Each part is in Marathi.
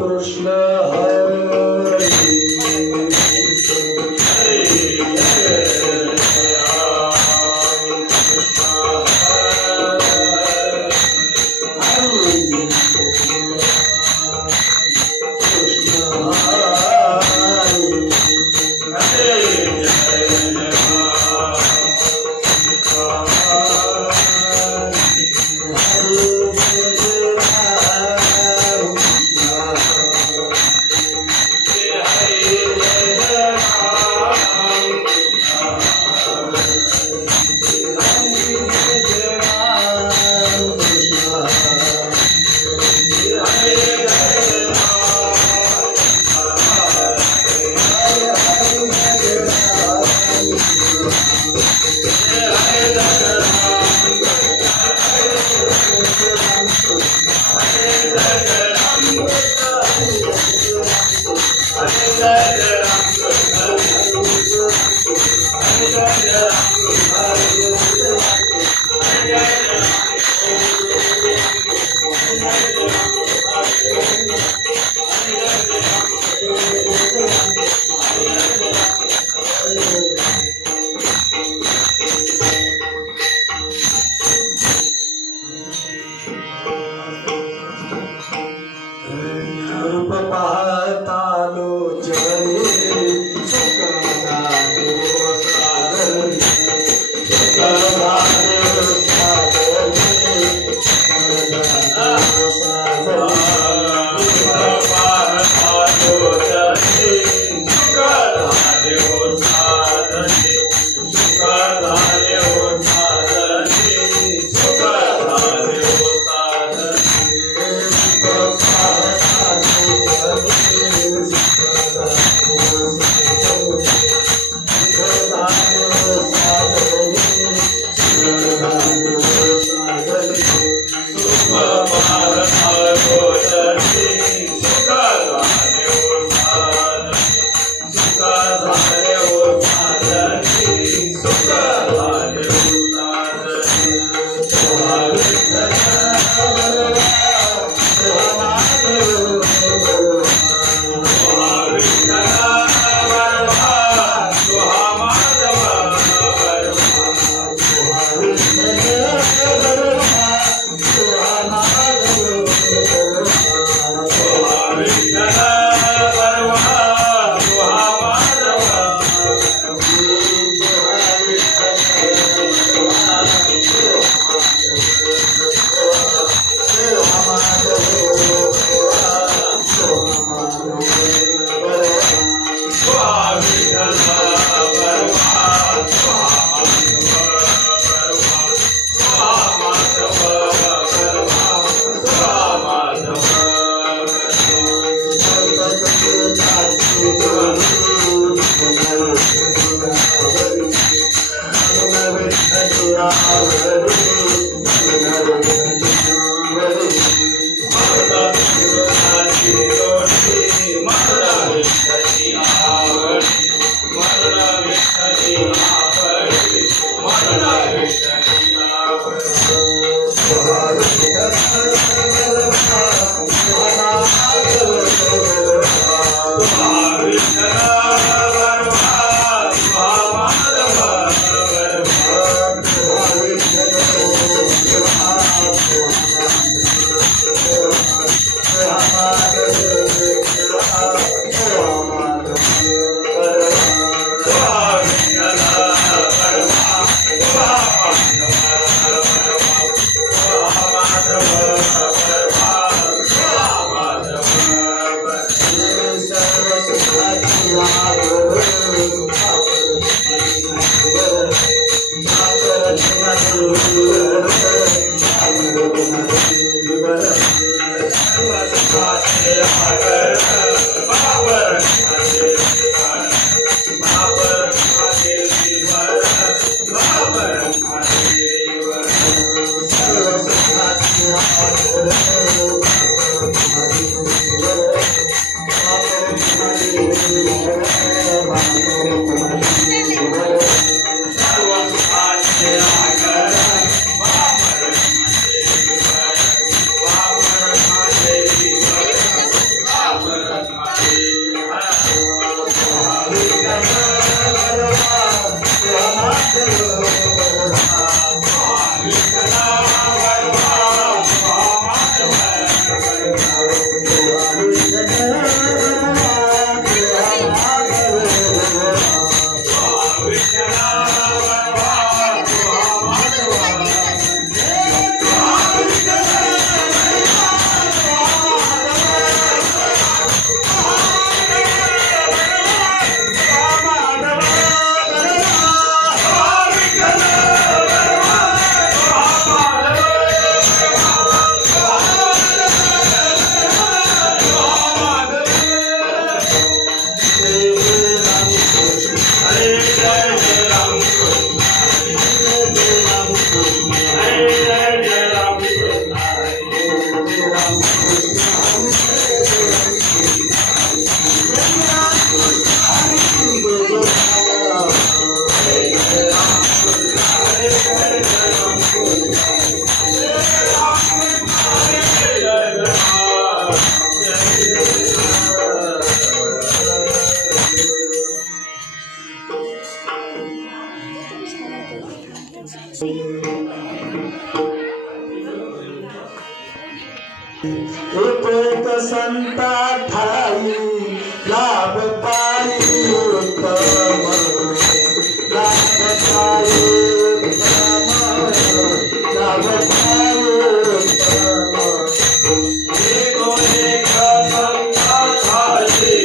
कृष्ण हरे रूप पाहता लोचने सुखदातो सागरी सुखदातो सागरी सुखदातो सागरी रूप पाहता लोचने सुखदातो सागरी सुखदातो सागरी सुखदातो एक संता ठाई लाभ पाई उत्तम लाभ पाई उत्तम लाभ पाई उत्तम एको एक संता ठाई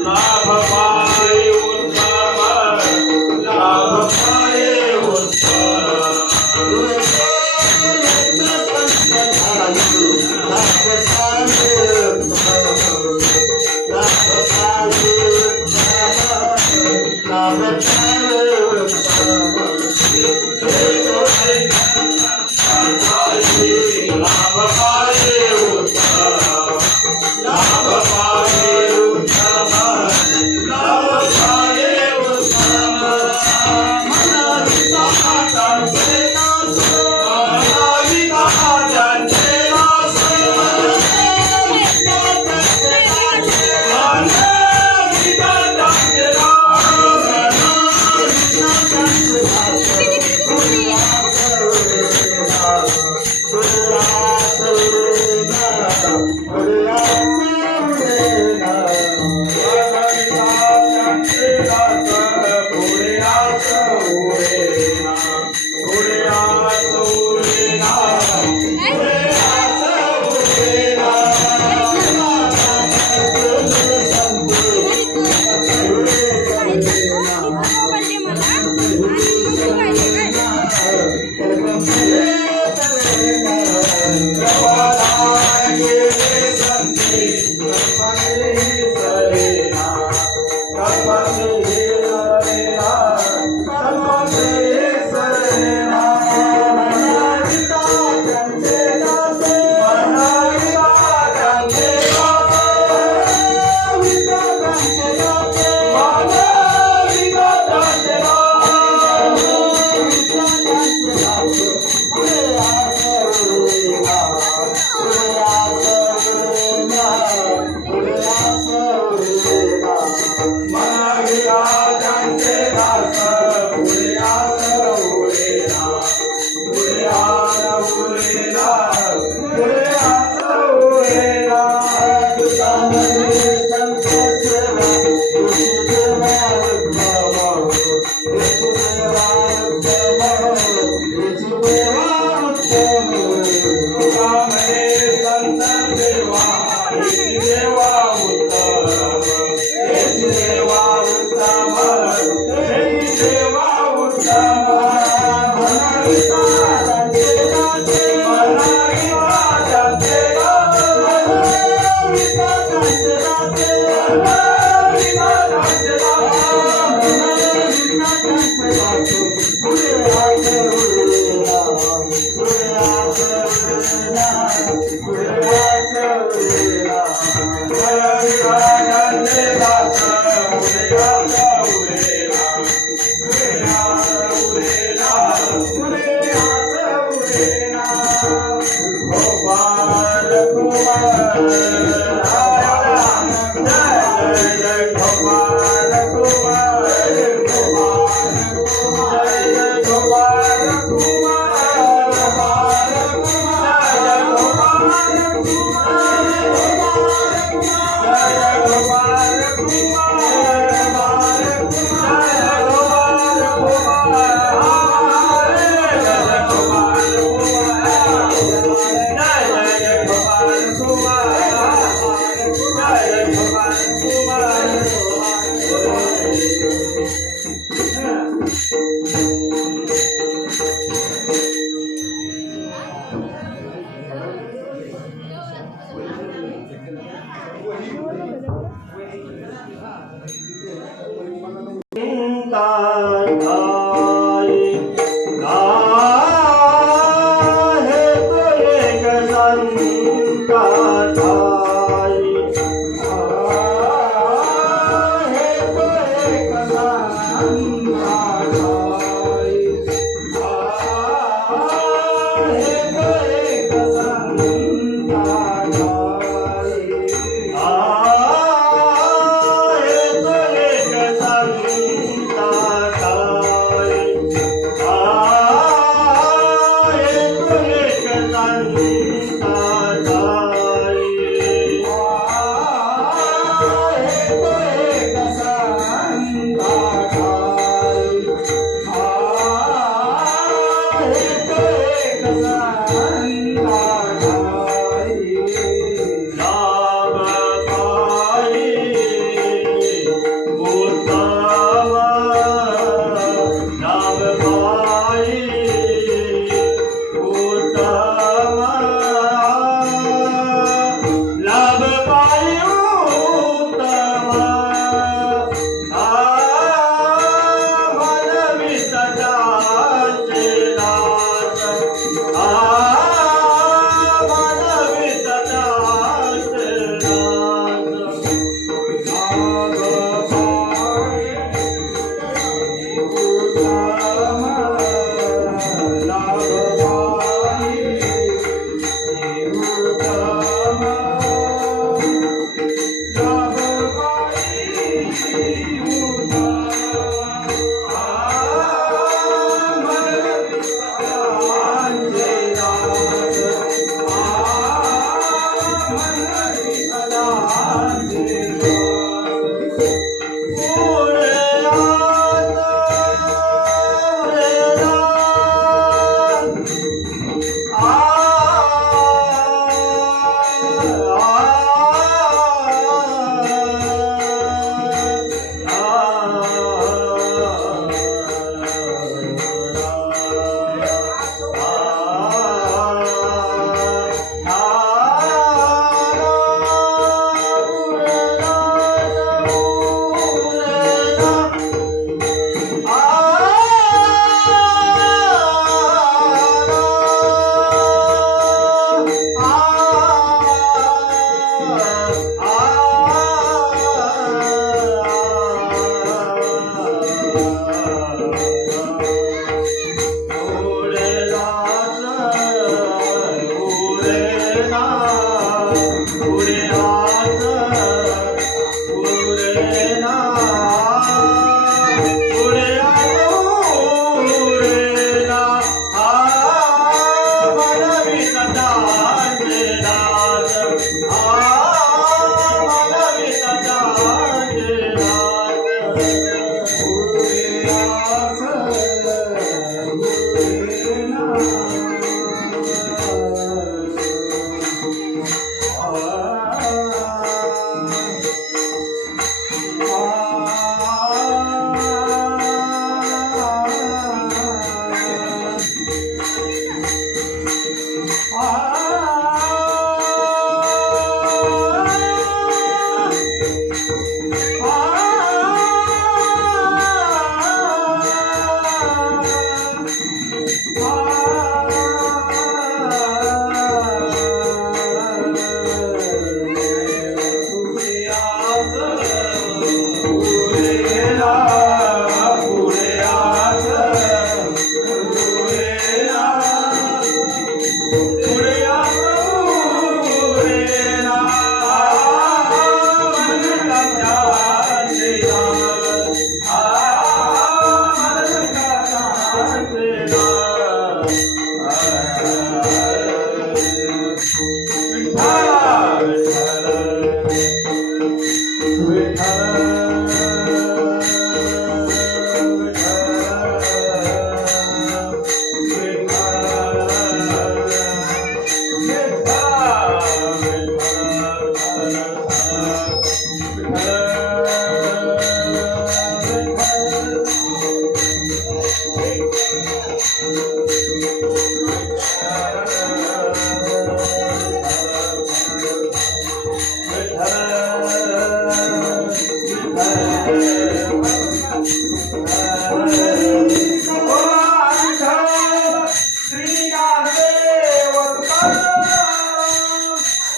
लाभ पाए उत्तम लाभ पाए लाभ पाए लाभ पाए उत्तम लाभ पाए उत्तम मनाविता जाते नास मनाविता जाते नास मनाविता जाते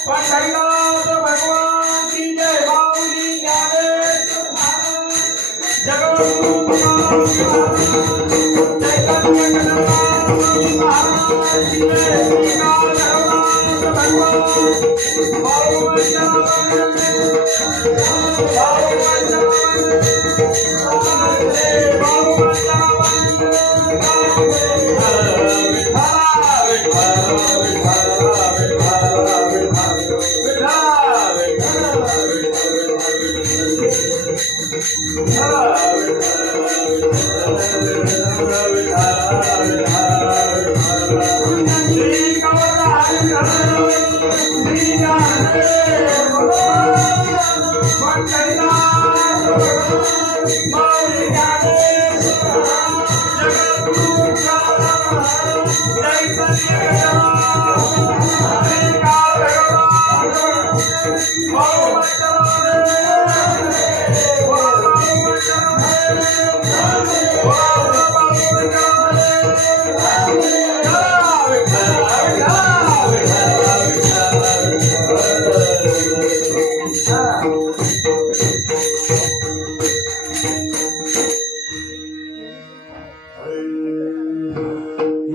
पंढरीनाथ भगवान की जय माऊली ज्ञानेश्वर महाराज जगद्गुरु चैतन्य जगन्नाथ महाराज की जय श्रीनाथ जगन्नाथ भगवान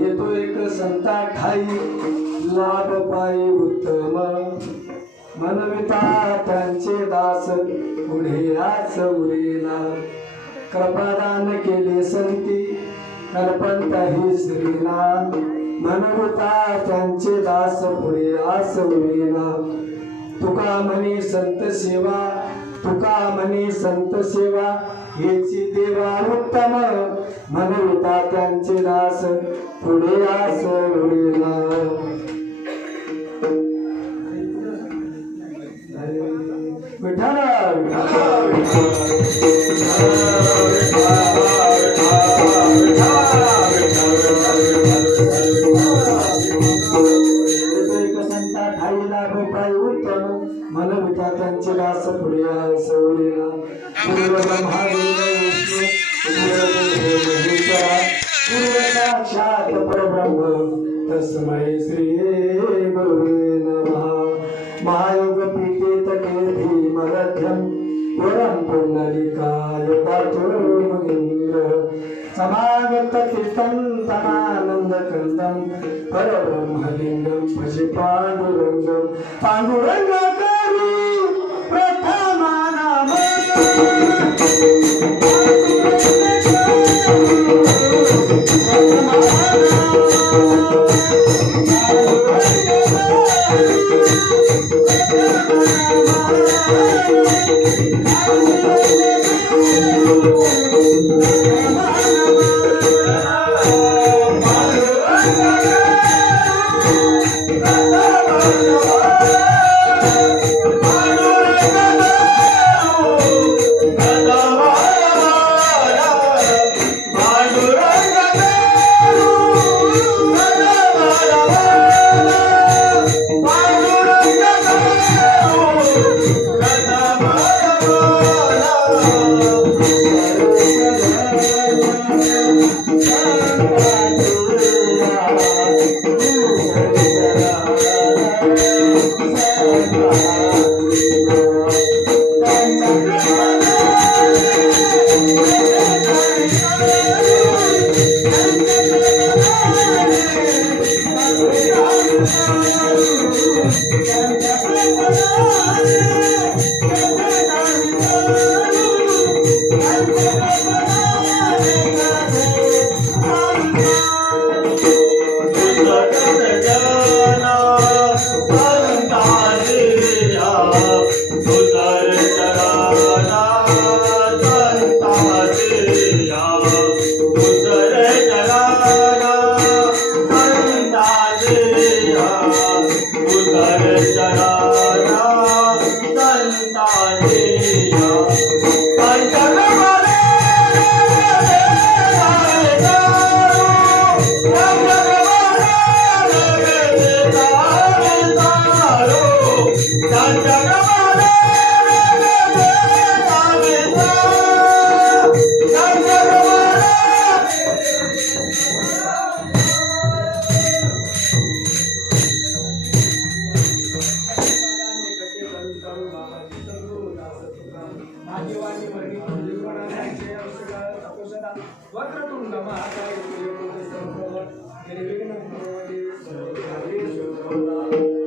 येतो एक संता ठाई लाभ पायी उत्तम मनविता त्यांचे दास पुढे आस उरेना कृपादान केले संती कल्पंत ही श्रीला मनवता त्यांचे दास पुढे आस होईना तुका म्हणे संत सेवा तुका म्हणे संत सेवा हेची देवा उत्तम मनविता त्यांचे दास पुढे आस होईना विठ्ठल मनविता त्यांचे दास पुढे सौरीला साक्षात परब्रह्म तस्मै श्री गुरुवे नमः महायोग पीठेत कीर्ती मध्यम वरम पुंडलिकाय पातुर्मुनीन्द्र समागत कीर्तनानंद कंदम परब्रह्मलिंगम भजे पांडुरंगम पांडुरंग करी प्रथमा नाम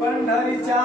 पंढरीच्या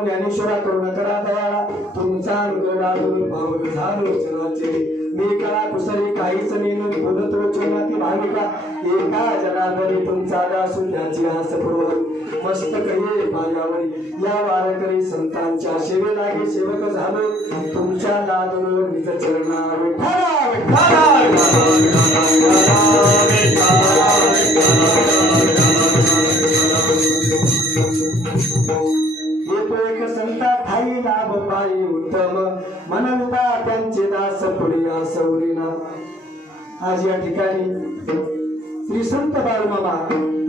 ज्ञानेश्वरा करुणा दयाळा तुमचा मी कळा कुसरी काहीच नेन बोलतो चोनाती भाविका एका जनार्दनी तुमचा दासून त्याची हास पूर्वक मस्तक ये पायावरी या वारकरी संतांच्या सेवेलागे सेवक झालो तुमच्या दादून निज चरणावर आज या ठिकाणी श्री संत बाळूमामा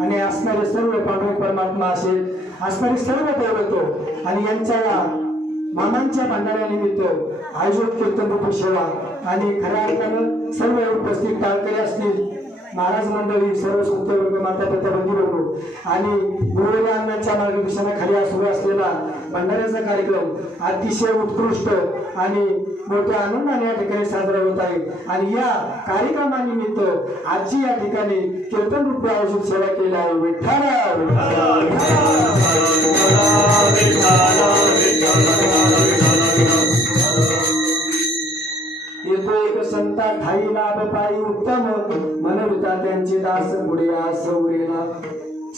आणि असणारे सर्व पांडुरंग परमात्मा असेल, असणारे सर्व देवतो आणि यांच्या या मामांच्या भंडाऱ्यानिमित्त आयोजित कीर्तन रूपी सेवा आणि खऱ्या अर्थानं सर्व उपस्थित टाळकरी असतील, महाराज मंडळी, सर्व संत वर्ग, माता पिता बंधू वर्ग आणि गुरुवेला अण्णांच्या मार्गदर्शनाखाली सुरू असलेला भंडाऱ्याचा कार्यक्रम अतिशय उत्कृष्ट आणि मोठ्या आनंदाने या ठिकाणी साजरा होत आहे. आणि या कार्यक्रमानिमित्त आजची या ठिकाणी कीर्तन रूपी आयोजित सेवा केली आहे. येतो एक संता ठाई लाभ पायी उत्तम मनविता त्यांचे दास पुढे आस उरेला.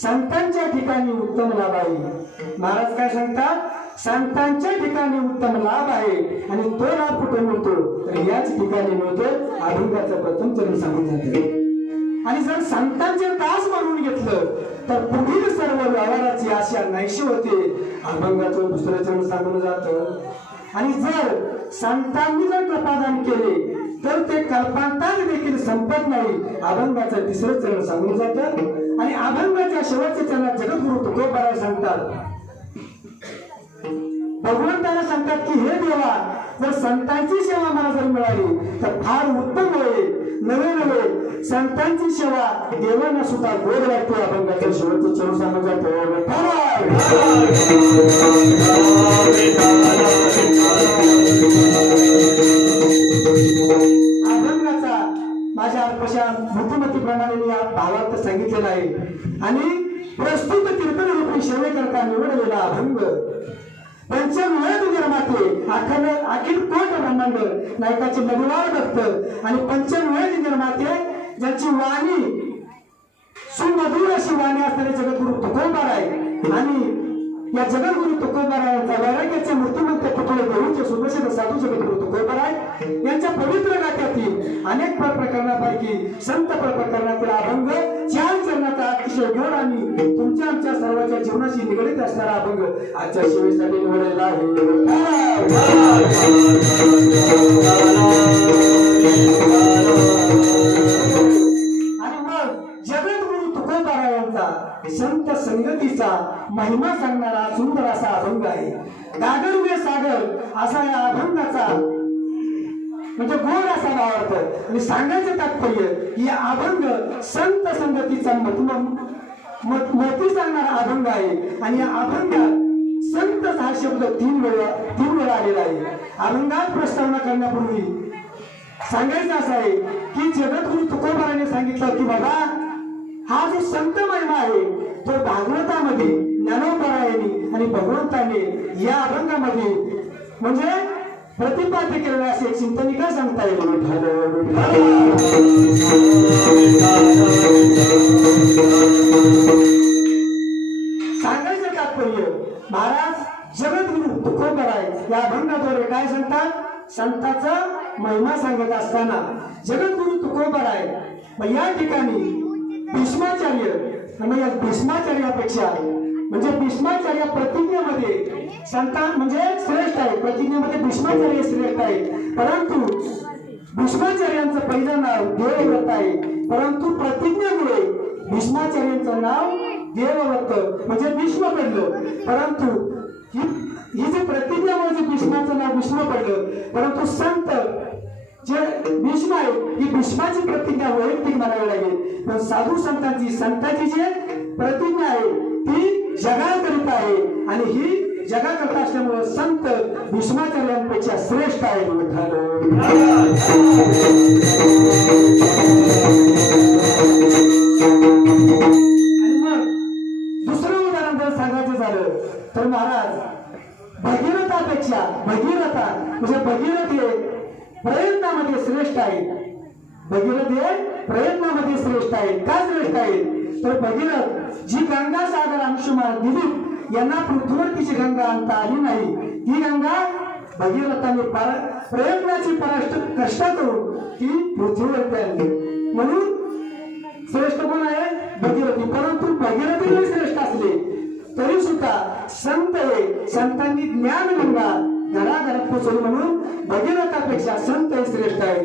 संतांच्या ठिकाणी उत्तम लाभ आहे. महाराज काय सांगतात? संतांच्या ठिकाणी उत्तम लाभ आहे आणि तो लाभ कुठे मिळतो तर याच ठिकाणी मिळतो. अभंगाचं प्रथम चरण सांगून जाते. आणि जर संतांचे दास म्हणून घेतलं तर पुढील सर्व व्यवहाराची आशा नाहीशी होते. अभंगाचं दुसरं चरण सांगून जातं. आणि जर संतांनी जर कृपादान केले तर ते कल्पांतर देखील संपत नाही. अभंगाचं तिसरं चरण सांगून जातं. आणि अभंगाच्या शेवटच्या चरणात जगद्गुरु तुकोबाराय सांगतात, भगवंताला सांगतात की हे देवा, जर संतांची सेवा मला जर मिळाली तर फार उत्तम होईल. नवे नवे संतांची सेवा देवांना सुद्धा गोड वाटते. अभंगाच्या शेवटचं चरण सांगून जातं. अभंगाचा माझ्या अल्पशा बुद्धिमत्तेप्रमाणे मी भावार्थ सांगितलेला आहे. आणि प्रस्तुत कीर्तन रूपी सेवेकरता निवडलेला अभंग पंचमेध निर्माते अखिल कोट ब्रह्मांड नायकाचे नवीवार भक्त आणि पंचमेध निर्माते ज्याची वाणी सुमधुर अशी वाणी असणारे जगद्गुरु तुकोबाराय आणि या जगद्गुरु तुकोबाराय यांचा वैराग्याचे मूर्तिमंत पुतळे देऊचे सुप्रसिद्ध साधू जगद्गुरु तुकोबाराय यांच्या पवित्र गाथ्यातील अनेक प्रकरणापैकी संत प्रकरणातील अभंग 4 चरणाचा अतिशय गोड आणि तुमच्या आमच्या सर्वांच्या जीवनाशी निगडित असणारा अभंग आजच्या सेवेसाठी निवडलेला आहे. आणि मग जगद्गुरु तुकोबाराय यांचा संत संगतीचा महिमा सांगणारा सुंदर असा अभंग आहे. गागर उभे सागर असा या अभंगाचा म्हणजे गोड असा भावार्थ. आणि सांगायचं तात्पर्य की अभंग संत संगतीचा मोठी सांगणारा अभंग आहे. आणि या अभंगात संत हा शब्द 3 वेळा आलेला आहे. अभंगात प्रस्तावना करण्यापूर्वी सांगायचं असं आहे की जगद्गुरु तुकोबाराने सांगितलं की बाबा, हा जो संत महिमा आहे तो भागवतामध्ये ज्ञानोबरायांनी आणि भगवंताने या अभंगामध्ये म्हणजे प्रतिपाद्य केलेलं असे एक चिंतनिका सांगता येईल. सांगायचं तात्पर्य महाराज जगद्गुरु तुकोबाराय या अभंगाद्वारे काय सांगतात? संताचा महिमा सांगत असताना जगद्गुरु तुकोबाराय या ठिकाणी भीष्माचार्य आणि या भीष्माचार्यापेक्षा म्हणजे भीष्माचार्य प्रतिज्ञेमध्ये संतान म्हणजे श्रेष्ठ आहे. प्रतिज्ञेमध्ये भीष्माचार्य श्रेष्ठ आहे. परंतु भीष्माचार्यांचं पहिलं नाव देवव्रत आहे. परंतु प्रतिज्ञेमुळे भीष्माचार्यांचं नाव देवव्रत म्हणजे भीष्म पडलं. परंतु ही जी प्रतिज्ञेमुळे जे भीष्माचं नाव भीष्म पडलं. परंतु संत जे भीष्म आहे ही भीष्माची प्रतिज्ञा वैयक्तिक म्हणावी लागेल. पण साधू संतांची जे प्रतिज्ञा आहे ती जगाकरिता आहे. आणि ही जगाकरिता असल्यामुळे संत भीष्माचार्यांपेक्षा श्रेष्ठ आहे. आणि मग दुसरं उदाहरण जर सांगायचं झालं तर महाराज भगीरथापेक्षा भगीरथा म्हणजे भगीरथ हे प्रयत्नामध्ये श्रेष्ठ आहे. भगीरथ हे प्रयत्नामध्ये श्रेष्ठ आहे. का श्रेष्ठ आहे तर भगीरथ जी गंगा सागर अंशुमान दिलीप यांना पृथ्वीवरती जी गंगा आणता आली नाही ती गंगा भगीरथाने प्रयत्नाची कष्ट करून ती पृथ्वीवरती आणली. म्हणून श्रेष्ठ कोण आहे? भगीरथी. परंतु भगीरथी जरी श्रेष्ठ असले तरी सुद्धा संत हे संतांनी ज्ञान गंगा घराघरात पोहोचवली म्हणून भगीरथापेक्षा संत हे श्रेष्ठ आहेत.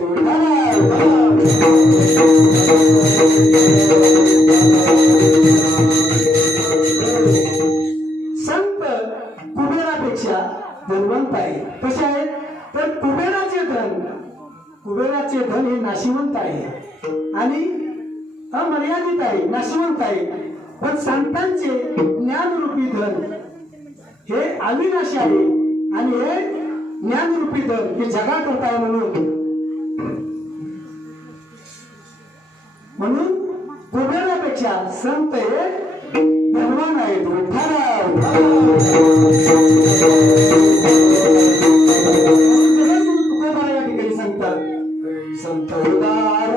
संत कुबेरापेक्षा धनवंत आहे. कसे आहेत तर कुबेराचे धन हे नाशिवंत आहे आणि अमर्यादित आहे, नाशिवंत आहे. पण संतांचे ज्ञानरूपी धन हे अविनाशी आहे आणि हे ज्ञानरूपी धन हे जगात आहे. म्हणून कुबेरापेक्षा संत हे धनवान आहेत. तुकोबा या ठिकाणी सांगतात, संत उदार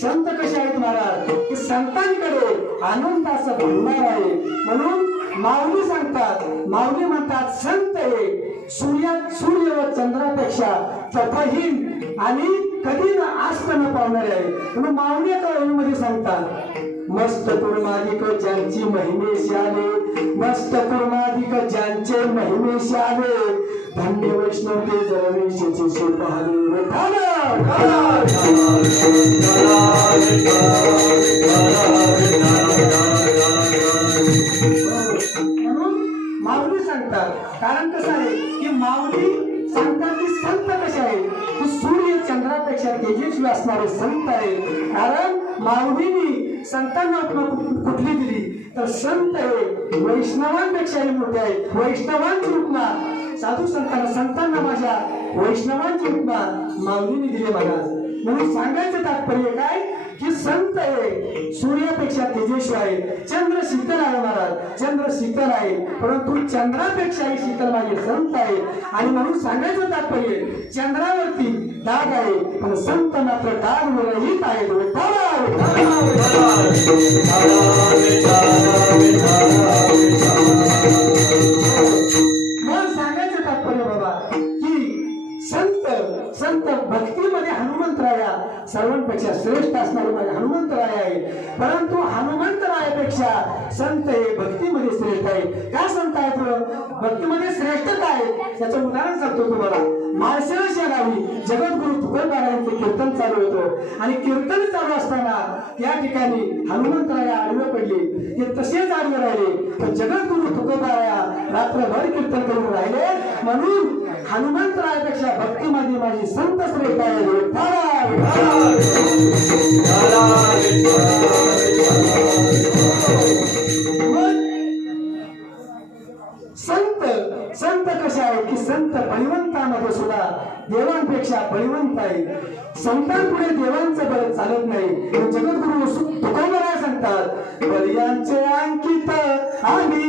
संत कसे आहेत महाराज की संतांकडे आनंदाचं भंडार आहे. म्हणून माऊली सांगतात, माऊली म्हणतात संत हे सूर्य व चंद्रापेक्षा तपहीन आणि कधी न आस्त न पावणारे आहे. म्हणून माऊली मध्ये सांगतात, मस्त कुर्माधिक ज्यांची महिमेशी आले, मस्त कुर्माधिक ज्यांचे महिमेशी आले, धन्य वैष्णव ते जरमेशीचे शे पाहले. म्हणून माऊली सांगतात, कारण कसं आहे की माऊली सांगतात की संत कसे आहे की सूर्य चंद्रापेक्षा तेजस्वी असणारे संत आहे. कारण माऊलींनी संतांना कुठली दिली तर संत हे वैष्णवांपेक्षाही मोठे आहेत. वैष्णवांची उपमा साधू संतांना माझ्या वैष्णवांची उपमा माऊलींनी दिली महाराज. म्हणून सांगायचं तात्पर्य काय की संत हे सूर्यापेक्षा तेजस्वी आहे. चंद्र शीतल आहे महाराज, चंद्र शीतल आहे, परंतु चंद्रापेक्षाही शीतल माझे संत आहे. आणि म्हणून सांगायचं तात्पर्य चंद्रावरती डाग आहे पण संत मात्र डाग रहित आहे. मग सांगायचं तात्पर्य बाबा की संत भक्तीमध्ये हनुमंतराया सर्वांपेक्षा श्रेष्ठ असणारे माझे हनुमंतराय आहे. परंतु हनुमंतरायापेक्षा संत हे भक्तीमध्ये श्रेष्ठ आहे. का संत आहेत भक्तीमध्ये श्रेष्ठ काय त्याचं उदाहरण सांगतो तुम्हाला. माळशिरस या गावी जगद्गुरु तुकोबारायांचे कीर्तन चालू होतं आणि कीर्तन चालू असताना या ठिकाणी हनुमंतराया आडवे पडले. ते तसेच आडवे राहिले पण जगद्गुरु तुकोबाराया रात्रभर कीर्तन करून राहिले. म्हणून हनुमंतरायापेक्षा भक्तीमध्ये माझी संत श्रेष्ठ आहे. संत कसे आहे की संत बळीवंतामध्ये सुद्धा देवांपेक्षा बळीवंत आहे. संतांपुढे देवांचं बळ चालत नाही. जगद्गुरु तुकोबाराय सांगतात, बलियांचे अंकित आम्ही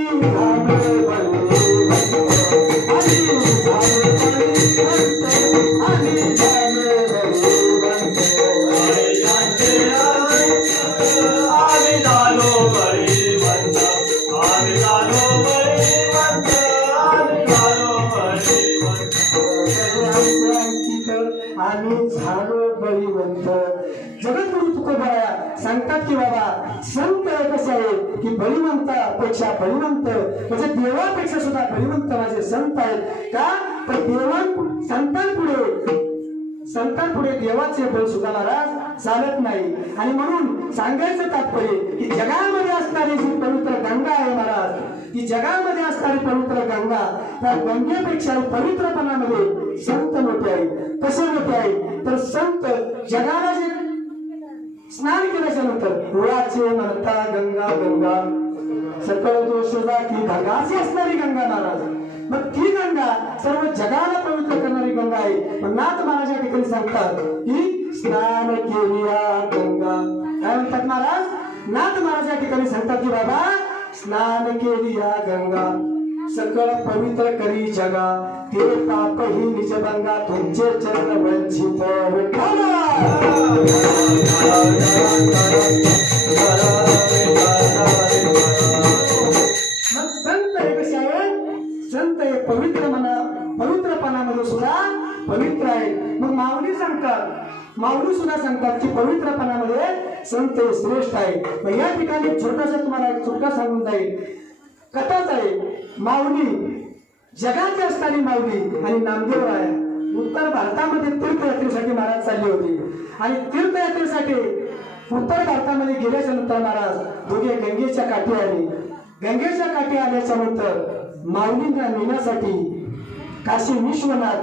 जगद्गुरु तुकोबाराया सांगतात की बाबा संत कसे आहे की बळीवंतापेक्षा बळीवंत म्हणजे देवापेक्षा सुद्धा बळीवंत माझे संत आहेत. का तर संतांपुढे देवाचे बळ सुद्धा महाराज चालत नाही. आणि म्हणून सांगायचं तात्पर्य की जगामध्ये असणारी जी पवित्र गंगा आहे महाराज, की जगामध्ये असणारी पवित्र गंगा त्या गंगेपेक्षा पवित्रपणामध्ये संत मोठे आहे. कसे मोठे आहे तर संत जगाला जे स्नान केल्याच्या नंतर वाचे म्हणता गंगा गंगा सकळ दोष जाती भगासी असणारी गंगा महाराज. मग ती गंगा सर्व जगाला पवित्र करणारी गंगा आहे. मग नाथ महाराज या ठिकाणी सांगतात की स्नान केलिया गंगा. काय म्हणतात महाराज? नाथ महाराज या ठिकाणी सांगतात की बाबा स्नान केलिया गंगा सकळ पवित्र करी जगा ते पाप ही निजभंगा तुमचे चरण वंचित विठ्ठला. मग संत हे कसे आहे? संत हे पवित्रपणामध्ये सुद्धा पवित्र आहे. मग माऊली सांगतात, माऊली सुद्धा सांगतात की पवित्रपणामध्ये संत हे श्रेष्ठ आहे. मग या ठिकाणी छोटासा तुम्हाला एक चुटका सांगून जाईल. कथाच आहे. माऊली जगाची असणारी माऊली आणि नामदेव राय उत्तर भारतामध्ये तीर्थयात्रेसाठी महाराज चालले होते. आणि तीर्थयात्रेसाठी उत्तर भारतामध्ये गेल्याच्या नंतर महाराज दोघे गंगेच्या काठी आले. गंगेच्या काठी आल्याच्या नंतर माऊलींना नेण्यासाठी काशी विश्वनाथ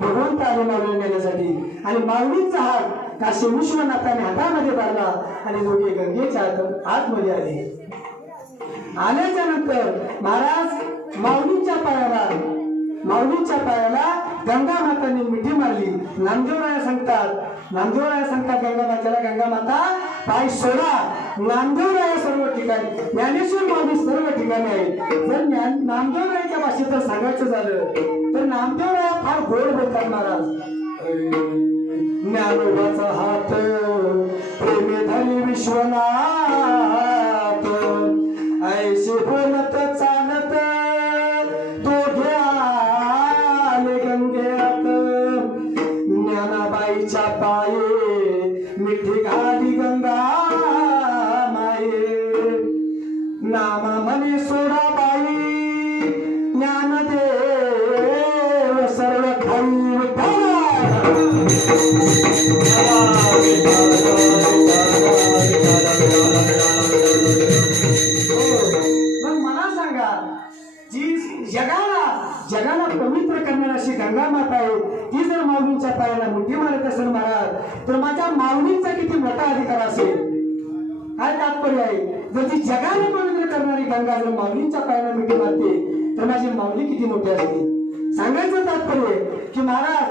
भगवंत आले माऊलींना नेण्यासाठी. आणि माऊलींचा हात काशी विश्वनाथाने हातामध्ये धरला आणि दोघे गंगेच्या आतमध्ये आले. आल्याच्या नंतर महाराज माऊलींच्या पायाला गंगा माताने मिठी मारली. नामदेवराया सांगतात गंगा मातेला, गंगा माता पाय सोडा. नामदेवराया सर्व ठिकाणी, ज्ञानेश्वर माऊली सर्व ठिकाणी आहे. जर नामदेवरायाच्या भाषेत जर सांगायचं झालं तर नामदेवराया फार गोड बोलतात महाराज. ज्ञानोबाचा हात प्रेमे धनी विश्वनाथ ऐसे बोलत चालत दोघे आले गंगेत. ज्ञानाबाईच्या पाये मिठी घाली गंगा माये. नामा म्हणे सोडाबाई ज्ञानदेव सर्व खाई विठ्ठला. जगाला पवित्र करणारी अशी गंगा माता आहे. ती जर माऊलींच्या पायाला मिठी मारत असेल महाराज तर माझ्या माऊलींचा किती मोठा अधिकार असेल. काय तात्पर्य आहे? जर ती जगाला पवित्र करणारी गंगा जर माऊलींच्या पायाला मिठी मारते तर माझी माऊली किती मोठी असते. सांगायचं तात्पर्य की महाराज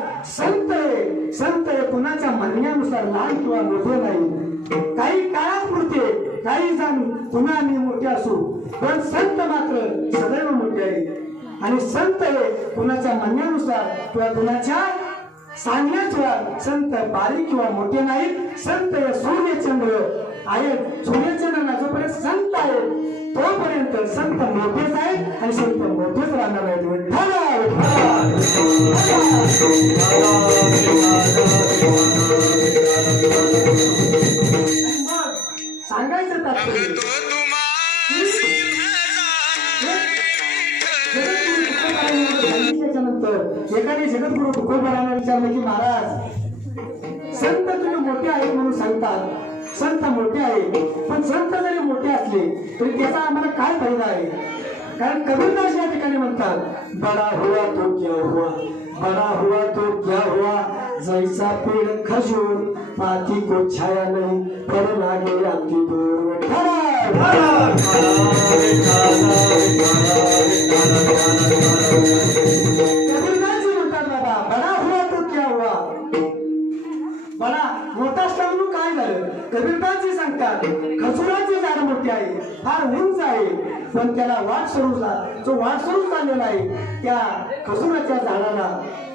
संत हे कुणाच्या म्हणण्यानुसार लहान किंवा मोठे नाही. काही काळापुरते काही जण पुन्हा मी मोठे असू पण संत मात्र सदैव मोठे आहे. आणि संत हे कुणाच्या म्हणण्यानुसार किंवा कुणाच्या सांगण्याशिवाय संत बारीक किंवा मोठे नाहीत. संत हे सूर्यचंद्र आहेत. सूर्यचंद्र जोपर्यंत संत आहे तोपर्यंत संत मोठेच आहेत आणि संत मोठेच राहणार आहेत. सांगायचं तात्पर्य नंतर एकाने जगद्गुरु तुकोबारांना विचारलं की महाराज संत तुम्ही मोठे आहेत म्हणून सांगतात, संत मोठे आहे पण संत जरी मोठे असले तरी त्याचा आम्हाला काय फायदा आहे? कारण कबीरदास या ठिकाणी म्हणतात बडा हुआ तो क्या हुआ, बडा हुआ तो क्या हुआ, जैसा पेड़ खजूर पाती को छाया नहीं पर लागे अति दूर. बडा मोठा असल्यामुळे काय झालं? कबीरदासजी सांगतात खजुराची झाड मोठी आहे, फार उंच आहे, पण त्याला वाट सरून चाललेला आहे. त्या खजुराच्या झाडाला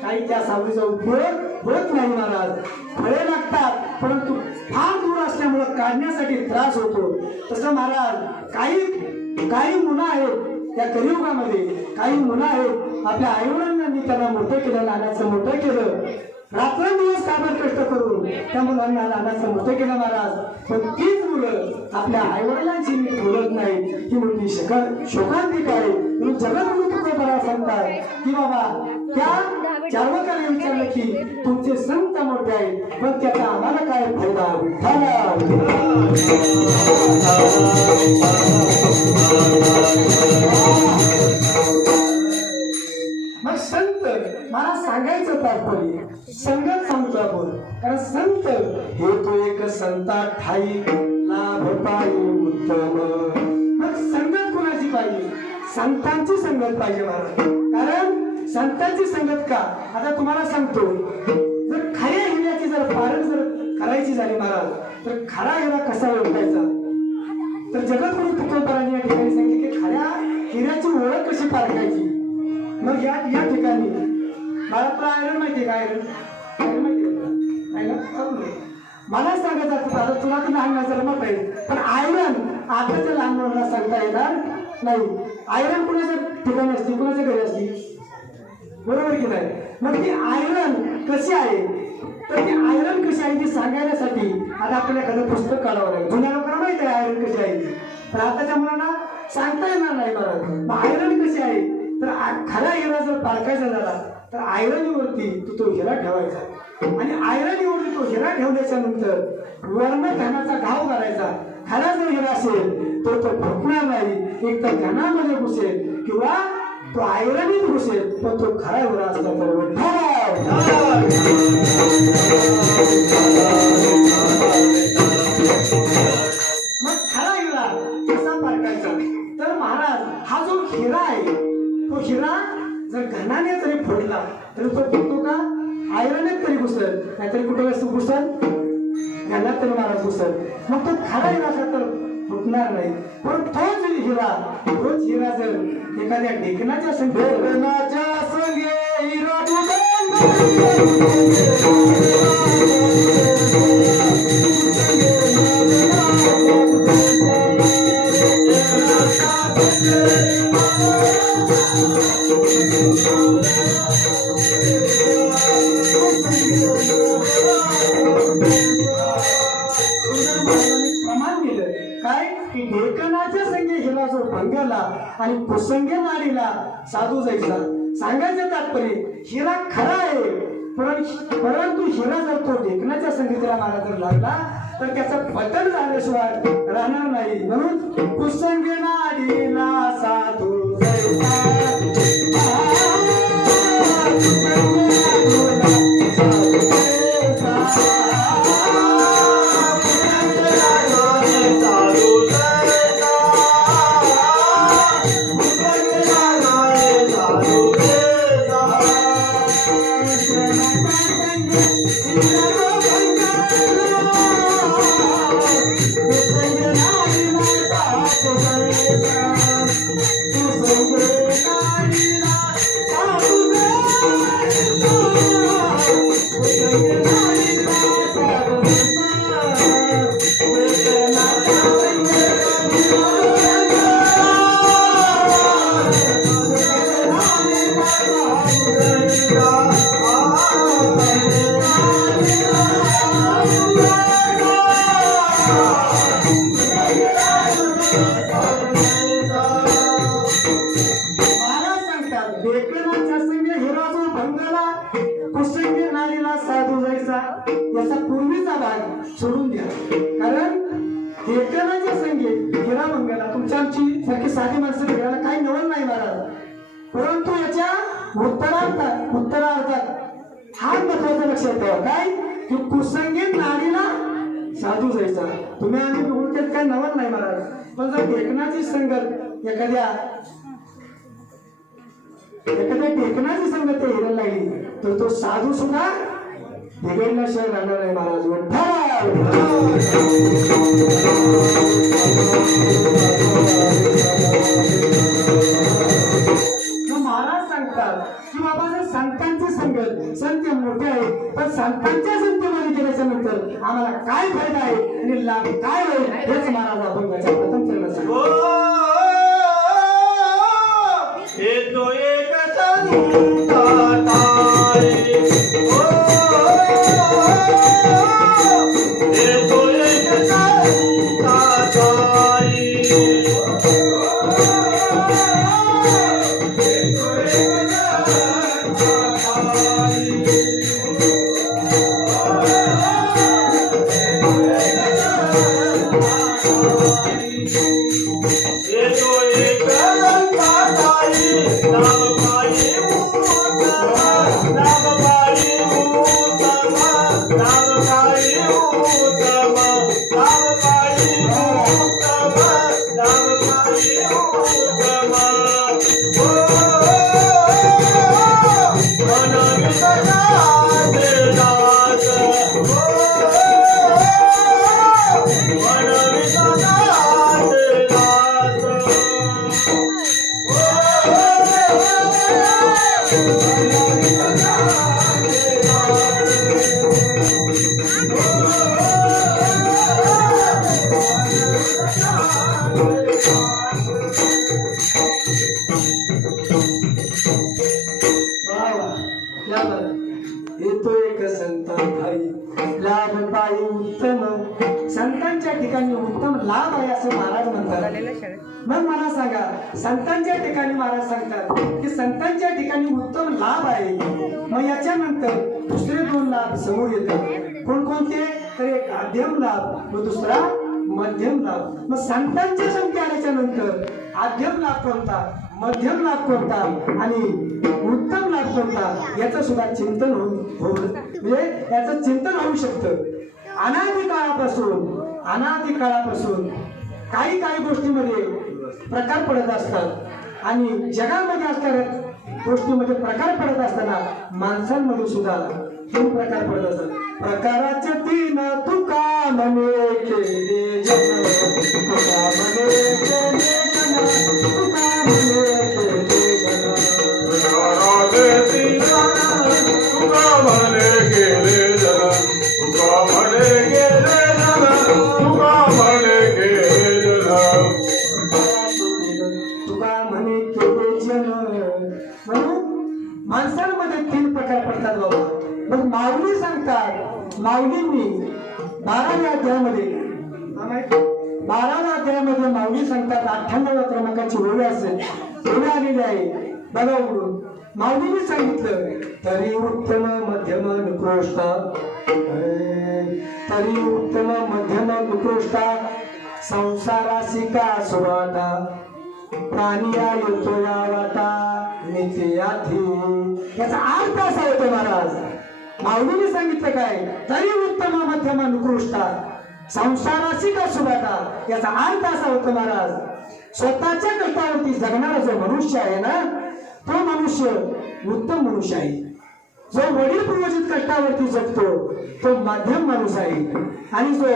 काही त्या सावलीचा उपयोग होत नाही महाराज. फळे लागतात परंतु फार दूर असल्यामुळे काढण्यासाठी त्रास होतो. तसं महाराज काही मुलं आहेत त्या कलियुगामध्ये, काही मुलं आहेत आपल्या आईवडिलांनी त्यांना मोठं केलं, लहानाचं मोठं केलं, रात्रंदिवस कामात कष्ट करून त्या मुलांना लहानाचं मोठं केलं महाराज. पण तीच मुलं आपल्या आईवडिलांची नीट बोलत नाही. ही मोठी शोकांतिक आहे. म्हणून जगद्गुरु तुकोबाराय सांगतात की बाबा त्या चार्वकाने विचारलं की तुमचे संत मोठे आहेत पण त्याचा आम्हाला काय फायदा? मग संत मला सांगायचं तात्पर्य संगत सांगतो आपण कारण संत हे तो एक संता ठाई लाभ पायी उत्तम. मग संगत कोणाची पाहिजे? संतांची संगत पाहिजे महाराज. कारण संतांची संगत का? आता तुम्हाला सांगतो, जर खऱ्या हिऱ्याची जर पारण जर करायची झाली महाराज, तर खरा हिरा कसा ओळखायचा? तर जगद्गुरु तुकोबारांनी या ठिकाणी सांगितले की खऱ्या हिऱ्याची ओळख कशी पारखायची. मग या ठिकाणी मला तुला आयरन माहितीये का? आयरन माहितीये का? मला सांगायचं आता तुला तर लहान नजर मत आहे, पण आयरन आताच्या लहान मुलांना सांगता येणार नाही. आयरन कुणाच्या ठिकाणी असते, कुणाच्या घरी असते, बरोबर की नाही? मग ती आयरन कशी आहे, तर ती आयरन कशी आहे ती सांगण्यासाठी आता आपल्याला एखादं पुस्तक काढावं लागेल. जुन्या लोकांना माहिती आहे आयरन कशी आहे, पण आताच्या मुलांना सांगता येणार नाही. बरं, आयरन कशी आहे, तर खरा हिरा जर पारखायचा झाला तर आयरनीवरती तो हिरा ठेवायचा, आणि आयरनीवरती तो हिरा ठेवल्याच्या नंतर वर्ण घनाचा घाव करायचा. खरा जर हिरा असेल तर तो फुटणार नाही, एक तर घनामध्ये घुसेल किंवा तो आयरनीत घुसेल, पण तो खरा हिरा असला तर मग खरा हिरा कसा पारखायचा? तर महाराज हा जो हिरा आहे, तो हिरा जर घनाने जरी फोडला तरी तो फुटतो का? आयरनेत तरी घुसल, नाहीतरी कुठे घुसल, घनात तरी महाराज घुसल. मग तो खरा हिरा असा तर फुटणार नाही. पण तोच हिरा जर एखाद्या ढेकणाच्या संगे हिरा प्रमाण दिलं काय की ढेकणाच्या संगे हिरा जो भंगाला आणि कुसंगे नारीला साधू जायचा. सांगायचं तात्पर्य हिरा खरा आहे, परंतु हिरा जर तो ढेकणाच्या संगीताला मारा जर लागला तर त्याचा पतन झाल्याशिवाय राहणार नाही. म्हणून कुसंगे नारीला साधू याचा पूर्वीचा भाग सोडून द्या. कारण ढेकणाच्या संगे हिरा मंगला तुमच्या आमची सारखी साधी माणसं फिरायला काही नवल नाही महाराज, परंतु याच्या उत्तरार्धात हा महत्वाचा लक्षात ठेवा काय की कुसंगे नारीला साधू जायचा. तुम्ही आम्ही बोलतात काय नवल नाही महाराज, पण जर ढेकणाची संगत एखाद्या ढेकणाची संगत त्या हिऱ्याला लागली तर तो साधू सुद्धा बिघडल्याशिवाय राहणार नाही महाराज. महाराज सांगतात की बाबा जर संतांची संगत, संत मोठे आहे पण संतांच्या संगतीमध्ये गेल्याच्या नंतर आम्हाला काय फायदा आहे आणि लाभ काय होईल हेच महाराज अभंगाच्या प्रथम चरणात सांगतात. Now येतो एक संतांधारी लाभ पायी उत्तम संतांच्या ठिकाणी उत्तम लाभ आहे असं महाराज म्हणतात. मग मला सांगा, संतांच्या ठिकाणी महाराज सांगतात की संतांच्या ठिकाणी उत्तम लाभ आहे. मग याच्यानंतर दुसरे दोन लाभ समोर येतात. कोणकोणते? तर एक आद्यम लाभ व दुसरा मध्यम लाभ. मग संतांच्या संख्या आल्याच्या नंतर आद्यम लाभ कोणता, मध्यम लाभ कोणता आणि उत्तम लाभ कोणता, याचं सुद्धा चिंतन म्हणजे याचं चिंतन होऊ शकतं. अनादी काळापासून काही गोष्टीमध्ये प्रकार पडत असतात आणि जगामध्ये असणाऱ्या गोष्टीमध्ये प्रकार पडत असताना माणसांमध्ये सुद्धा तीन प्रकार पडत असतात. प्रकाराचे तीन तुका म्हणे केले जन, तुका म्हणे केले जन, तुका म्हणे केले जन. प्रकाराचे तीन तुका म्हणे केले जन, तुका म्हणे केले जन, तुका म्हणे केले जन. तुका म्हणे केले जन. म्हणून माणसांमध्ये तीन प्रकार पडतात बाबा. मग माऊली सांगतात, माऊलींनी 12व्या अध्यायामध्ये माऊली सांगतात 98व्या क्रमांकाची ओळी असेल, ओळी आलेली आहे बघा उघडून. माऊलींनी सांगितलं, तरी उत्तम मध्यम निकृष्टा, तरी उत्तम मध्यम निकृष्टा संसारासी का सुराटा, प्राणिया येतो या वाटा नित्याधी. याचा अर्थ असा होतो महाराज. माऊलीने सांगितलं काय? तरी उत्तम मध्यम निकृष्टा संसाराची का सुभाटा. याचा अर्थ असा होतो महाराज, स्वतःच्या कष्टावरती जगणारा जो मनुष्य आहे ना, तो मनुष्य उत्तम मनुष्य आहे. जो वडील पूर्वजित कष्टावरती जगतो तो मध्यम माणूस आहे आणि जो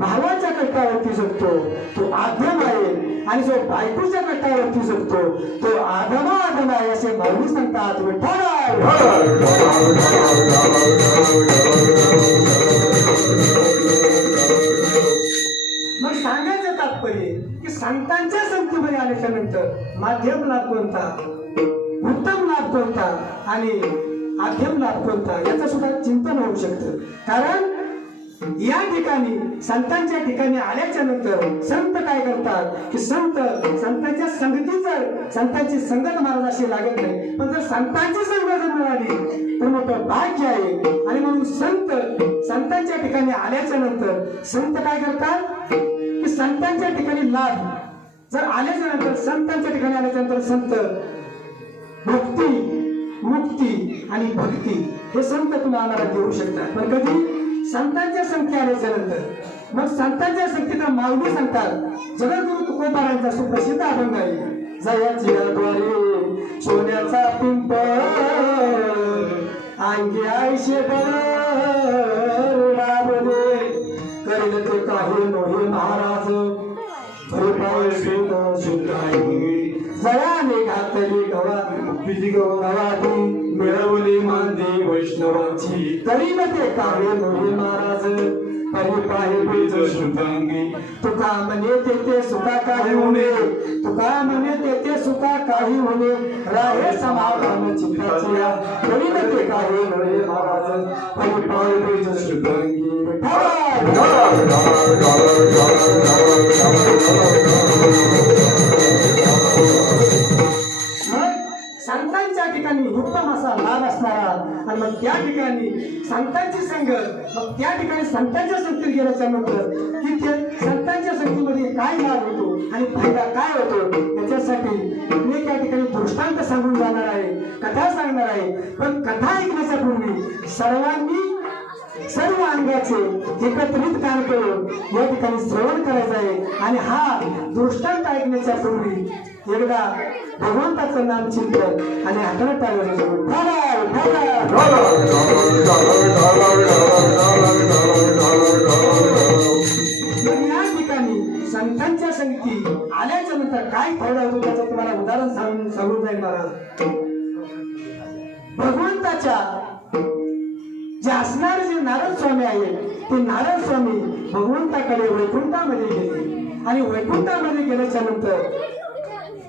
भावाच्या कष्टावरती जगतो तो आध्यम आहे आणि जो बायकोच्या कष्टावरती जगतो तो आधम आहे असे माऊली सांगतात. मग सांगायचं तात्पर्य की संतांच्या संख्येमध्ये आल्याच्या नंतर माध्यम लाभ कोणता, उत्तम लाभ कोणता आणि आध्यम लाभ कोणता, याचं सुद्धा चिंतन होऊ शकतं. कारण या ठिकाणी संतांच्या ठिकाणी आल्याच्या नंतर संत काय करतात की संतांच्या संगतीचं, संतांची संगत महाराजाशी लागत नाही, पण जर संतांची संगत मिळाली तर मोठं भाग्य आहे. आणि म्हणून संतांच्या ठिकाणी आल्याच्या नंतर संत काय करतात की संतांच्या ठिकाणी लाभ जर आल्याच्या नंतर, संतांच्या ठिकाणी आल्याच्या नंतर संत भक्ती, मुक्ती आणि भक्ती हे संत तुम्हाला देऊ शकतात. पण कधी? संतांच्या संख्या आल्याच्या नंतर. मग संतांच्या संख्येत माऊली सांगतात, जगद्गुरु तुकोबारांचा सुप्रसिद्ध अभंग आहे, जयाची द्वारे सोन्याचा पिंपळ अंगी आयशे बरे करेल ते काही नोहे महाराज जयाने घातली गवाती मिळवली मांदी वैष्णवांची करील ते काही नोहे महाराज परिपाही बीज श्रुतांगी. तुका म्हणे तेथे सुका काही होणे, तुका म्हणे तेथे सुका काही होणे, राहे समाधान चित्ताची करील ते काही नोहे महाराज परिपाही बीज श्रुतांगी. संतांच्या ठिकाणी उत्तम असा लाभ असणारा आणि मग त्या ठिकाणी संतांची संगत, मग त्या ठिकाणी संतांच्या संगतीत गेल्याच्या नंतर तिथे संतांच्या संगतीमध्ये काय लाभ होतो आणि फायदा काय होतो याच्यासाठी मी त्या ठिकाणी दृष्टांत सांगून जाणार आहे, कथा सांगणार आहे. पण कथा ऐकण्याच्या पूर्वी सर्वांनी सर्व अंगाचे एकत्रित काम करून या ठिकाणी श्रवण करायचं आहे आणि हा दृष्टांत ऐकण्याच्या पूर्वी एकदा भगवंताचं नाम चिंतन आणि हाताने टाळायचं या ठिकाणी संतांच्या संगती आल्याच्या नंतर काय फायदा होतो त्याचं तुम्हाला उदाहरण सांगून जाईल महाराज. भगवंताच्या जे असणारे जे नारद स्वामी आहेत ते नारद स्वामी भगवंताकडे वैकुंठामध्ये गेले आणि वैकुंठामध्ये गेल्याच्या नंतर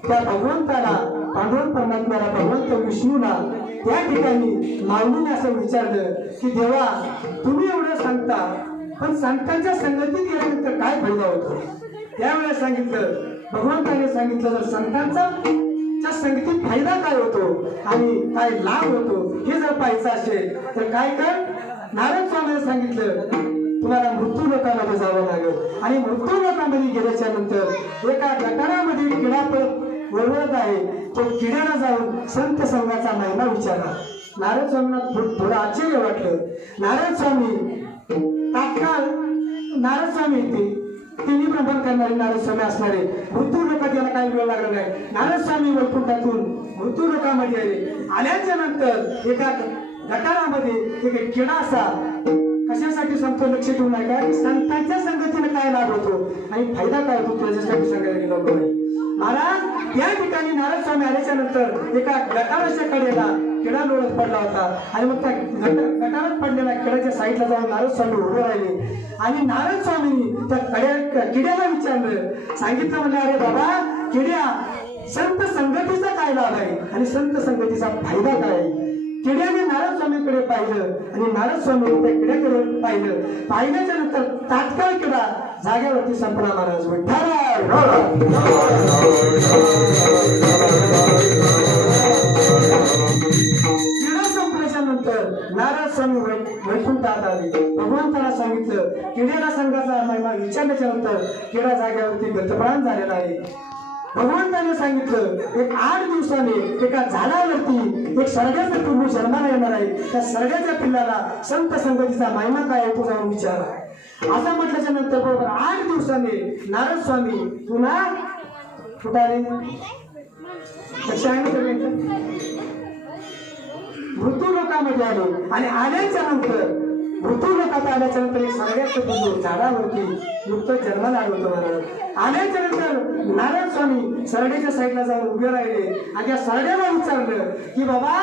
त्या भगवंताला पांडुरंग परमात्म्याला भगवंत विष्णूला त्या ठिकाणी माऊलीने असं विचारलं की देवा तुम्ही एवढं सांगता पण संतांच्या संगतीत गेल्यानंतर काय फायदा होतो. त्यावेळेस सांगितलं भगवंताने सांगितलं जर संतांचा संगतीत फायदा काय होतो आणि काय लाभ होतो हे जर पाहायचं असेल तर काय कर. नारद स्वामीने सांगितलं तुम्हाला मृत्यू लोकांमध्ये जावं लागेल आणि मृत्यू लोकांमध्ये गेल्याच्या नंतर एका गटारामध्ये किडा वळवत आहे तो किड्याला जाऊन संत संघाचा महिमा विचारला. नारद स्वामींना थोडं आश्चर्य वाटलं. नारद स्वामी तात्काळ नारद स्वामी तिन्ही भ्रमण करणारे नारद स्वामी असणारे मृत्यू लोकात याला काही वेळ लागला नाही. नारद स्वामी वैकुंठातून मृत्यू लोकांमध्ये आल्याच्या नंतर एका गटारामध्ये एक किडा असा कशासाठी सांगतो लक्ष ठेवून नाही का संतांच्या संगतीने काय लाभ होतो आणि फायदा काय होतो त्याच्यासाठी सांगायला गेलो महाराज. त्या ठिकाणी नारद स्वामी आल्याच्या नंतर एका गटाराच्या कडेला किडा लोळत पडला होता आणि मग त्या गटारात पडलेल्या किड्याच्या साईडला जाऊन नारद स्वामी उभे राहिले आणि नारद स्वामींनी त्या किड्याला विचारलं सांगितलं म्हणजे अरे बाबा किड्या संत संगतीचा काय लाभ आहे आणि संत संगतीचा फायदा काय आहे. किड्याने नारद स्वामीकडे पाहिलं आणि नारद स्वामी त्या किड्याकडे पाहिल्याच्या नंतर तात्काळ किडा जागेवरती संपला. महाराज किडा संपल्याच्या नंतर नारद स्वामी वैकुंठात आले. भगवंताला सांगितलं किड्याला संघाचा महिमा विचारल्याच्या नंतर किडा जागेवरती गतप्राण झालेला आहे. भगवंताने सांगितलं एक 8 दिवसाने एका झाडावरती एक सरड्याचं पिल्लू जन्माला येणार आहे. त्या सरड्याच्या पिल्लाला संत संगतीचा महिमा काय आहे तो जाऊन विचारा. असं म्हटल्याच्या नंतर बरोबर 8 दिवसाने नारद स्वामी पुन्हा कुठाने मृत्यू लोकांमध्ये आले आणि आल्याच्या नंतर मृत्यू लोकात आल्याच्या नंतर एक सरड्याचं पिल्लू झाडावरती नुकतं जन्माला आलं होतं. महाराज आल्याच्या नंतर नारद स्वामी सरड्याच्या साईडला जाऊन उभे राहिले आणि त्या सरड्याला विचारलं की बाबा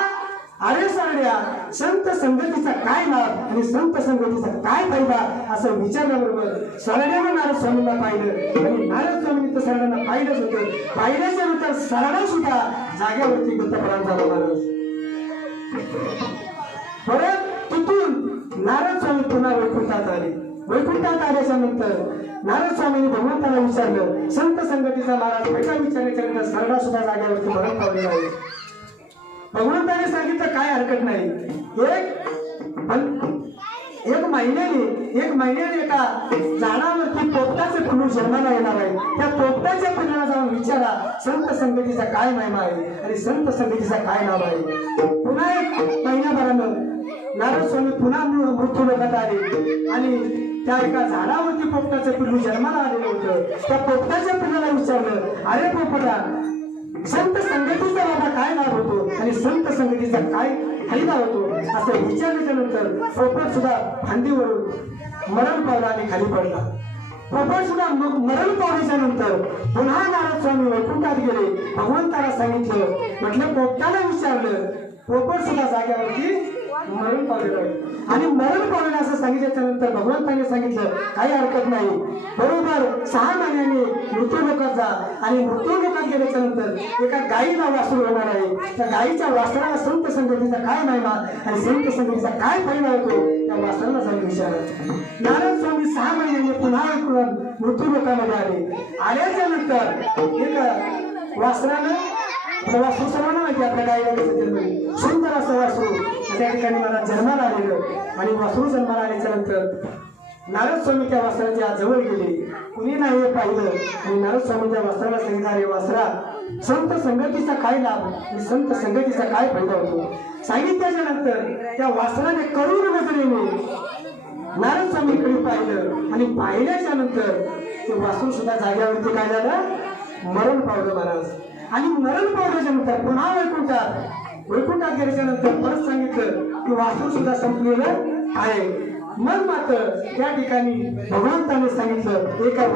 अरे सरड्या संत संगतीचा काय लाभ आणि संत संगतीचा काय फायदा असं विचारल्याबरोबर सरड्यानं नारद स्वामींना पाहिलं आणि नारद स्वामींनी तर सरड्यांना पाहिलंच होतं. पाहिल्याच्या नंतर सरडा सुद्धा जाग्यावरती गतप्राण झाला. महाराज परत तिथून नारद स्वामी पुन्हा वैकुंठात आले. वैकुंठात आल्याच्या नंतर नारद स्वामींनी भगवंताला विचारलं संत संगतीचा महाराज फायदा विचारल्याच्या नंतर सरडा सुद्धा जाग्यावरती मरण पावलेला आहे. भगवंताने सांगितलं काय हरकत नाही एक महिन्याने एका झाडावरती पोपटाचे पिल्लू जन्माला येणार आहे. त्या पोपटाच्या पिल्लाला जाऊन विचारा संत संगतीचा काय महिमा आहे आणि संत संगतीचा काय लाभ आहे. पुन्हा एक महिन्याभरानं नारद स्वामी पुन्हा मृत्यू लोकात आले आणि त्या एका झाडावरती पोपटाचं पिल्लू जन्माला आलेलं होतं. त्या पोपटाच्या पिल्लाला विचारलं अरे पोपटा संत संगतीचा बाबा काय लाभ होतो आणि संत संगतीचा काय फायदा होतो असं विचारल्याच्या नंतर पोपट सुद्धा फांदीवरून मरण पावला आणि खाली पडला. पोपट सुद्धा मरण पावल्याच्या नंतर पुन्हा नारद स्वामी वैकुंठात गेले. भगवंताला सांगितलं म्हटलं पोपटाला विचारलं पोपट सुद्धा जाग्यावरती मरण पावलेलं आहे आणि मरण पावलेलं असं सांगितल्याच्या नंतर भगवंताने सांगितलं काही हरकत नाही. बरोबर 6 महिन्याने मृत्यू लोकात जा आणि मृत्यू लोकात गेल्याच्या नंतर एका गायीला वासरू होणार आहे. त्या गायीच्या वासराला संत संगतीचा काय महिमा आणि संत संगतीचा काय फायदा होतो त्या वासराला जाऊन विचारलं. नारद स्वामी 6 महिन्याने पुन्हा मृत्यू लोकांमध्ये आल्याच्या नंतर एक वासरानं वासरू सर्वांना माहिती आपल्या गायीला जन्म सुंदर असं वासरू त्या ठिकाणी मला जन्माला आलेलं आणि वासरू जन्माला आल्याच्या नंतर नारद स्वामी त्या वासराच्या जवळ गेले. कुणी नाही पाहिलं आणि नारद स्वामी त्या वासराला सांगितलं अरे वासरा संत संगतीचा काय लाभ आणि संत संगतीचा काय फायदा होतो. सांगितल्याच्या नंतर त्या वासराने करुण नजरेने नारद स्वामीकडे पाहिलं आणि पाहिल्याच्या नंतर ते वासरू सुद्धा जाग्यावरती काय झालं मरण पावलं महाराज. आणि मरण पावल्याच्या नंतर पुन्हा वैकुंठात गेल्याच्या नंतर परत सांगितलं की वासरू सुद्धा संपलेलं आहे. मग मात्र त्या ठिकाणी भगवंताने सांगितलं एका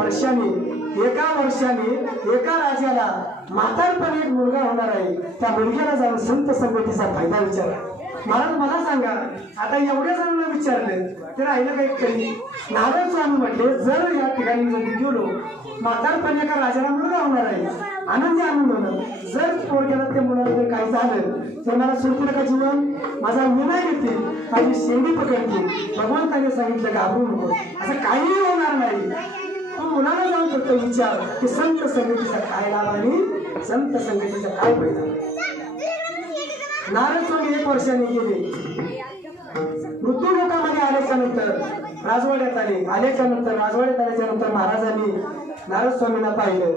वर्षाने एका राजाला म्हातारपणी एक मुलगा होणार आहे. त्या मुलग्याला जाऊन संत संगतीचा फायदा विचारा. महाराज मला सांगा, आता एवढ्या जणांना विचारलं तर राहिलं काही कधी. नारद स्वामी म्हटले जर या ठिकाणी जर गेलो म्हातारपणी एका राजाला मुलगा होणार आहे, आनंदी आनंद. जर पोरग्याला ते मुलाला जर काही झालं तर मला सुरतील का जीवन, माझा विनय घेतील, माझी शेंडी पकडतील. भगवंताने सांगितलं घाबरू नको, असं काहीही होणार नाही. तू मुलाला जाऊन फक्त विचार की संत संगतीचा काय लाभ आणि संत संगतीचा काय फायदा. नारद स्वामी 1 वर्षाने गेले. मृत्यूलोकामध्ये आल्याच्या नंतर राजवाड्यात आल्याच्या नंतर महाराजांनी नारद स्वामींना पाहिलं.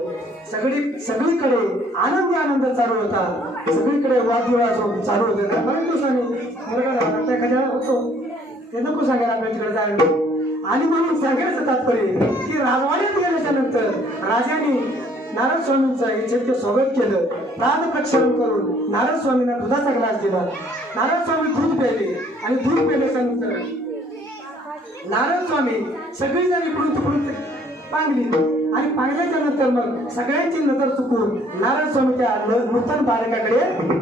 सगळीकडे आनंद चालू होता. सगळीकडे वादविवाद चालू होते. बरेच दिवसांनी मुलगा झाला एखाद्या होतो ते नको सांगायला आपल्या तिकडे जायला. आणि म्हणून सांगायचं तात्पर्य की राजवाड्यात गेल्याच्या नंतर राजाने नारद स्वामींचं इच्छित स्वागत केलं. प्राण प्रक्षालन करून नारद स्वामींना दुधाचा ग्लास दिला. नारद स्वामी दूध प्यायले आणि दूध प्यायल्याच्या नंतर नारद स्वामी सगळी जण इकडून तिकडून पांगली आणि पांगल्याच्या नंतर मग सगळ्यांची नजर चुकून नारद स्वामी त्या नूतन बालकाकडे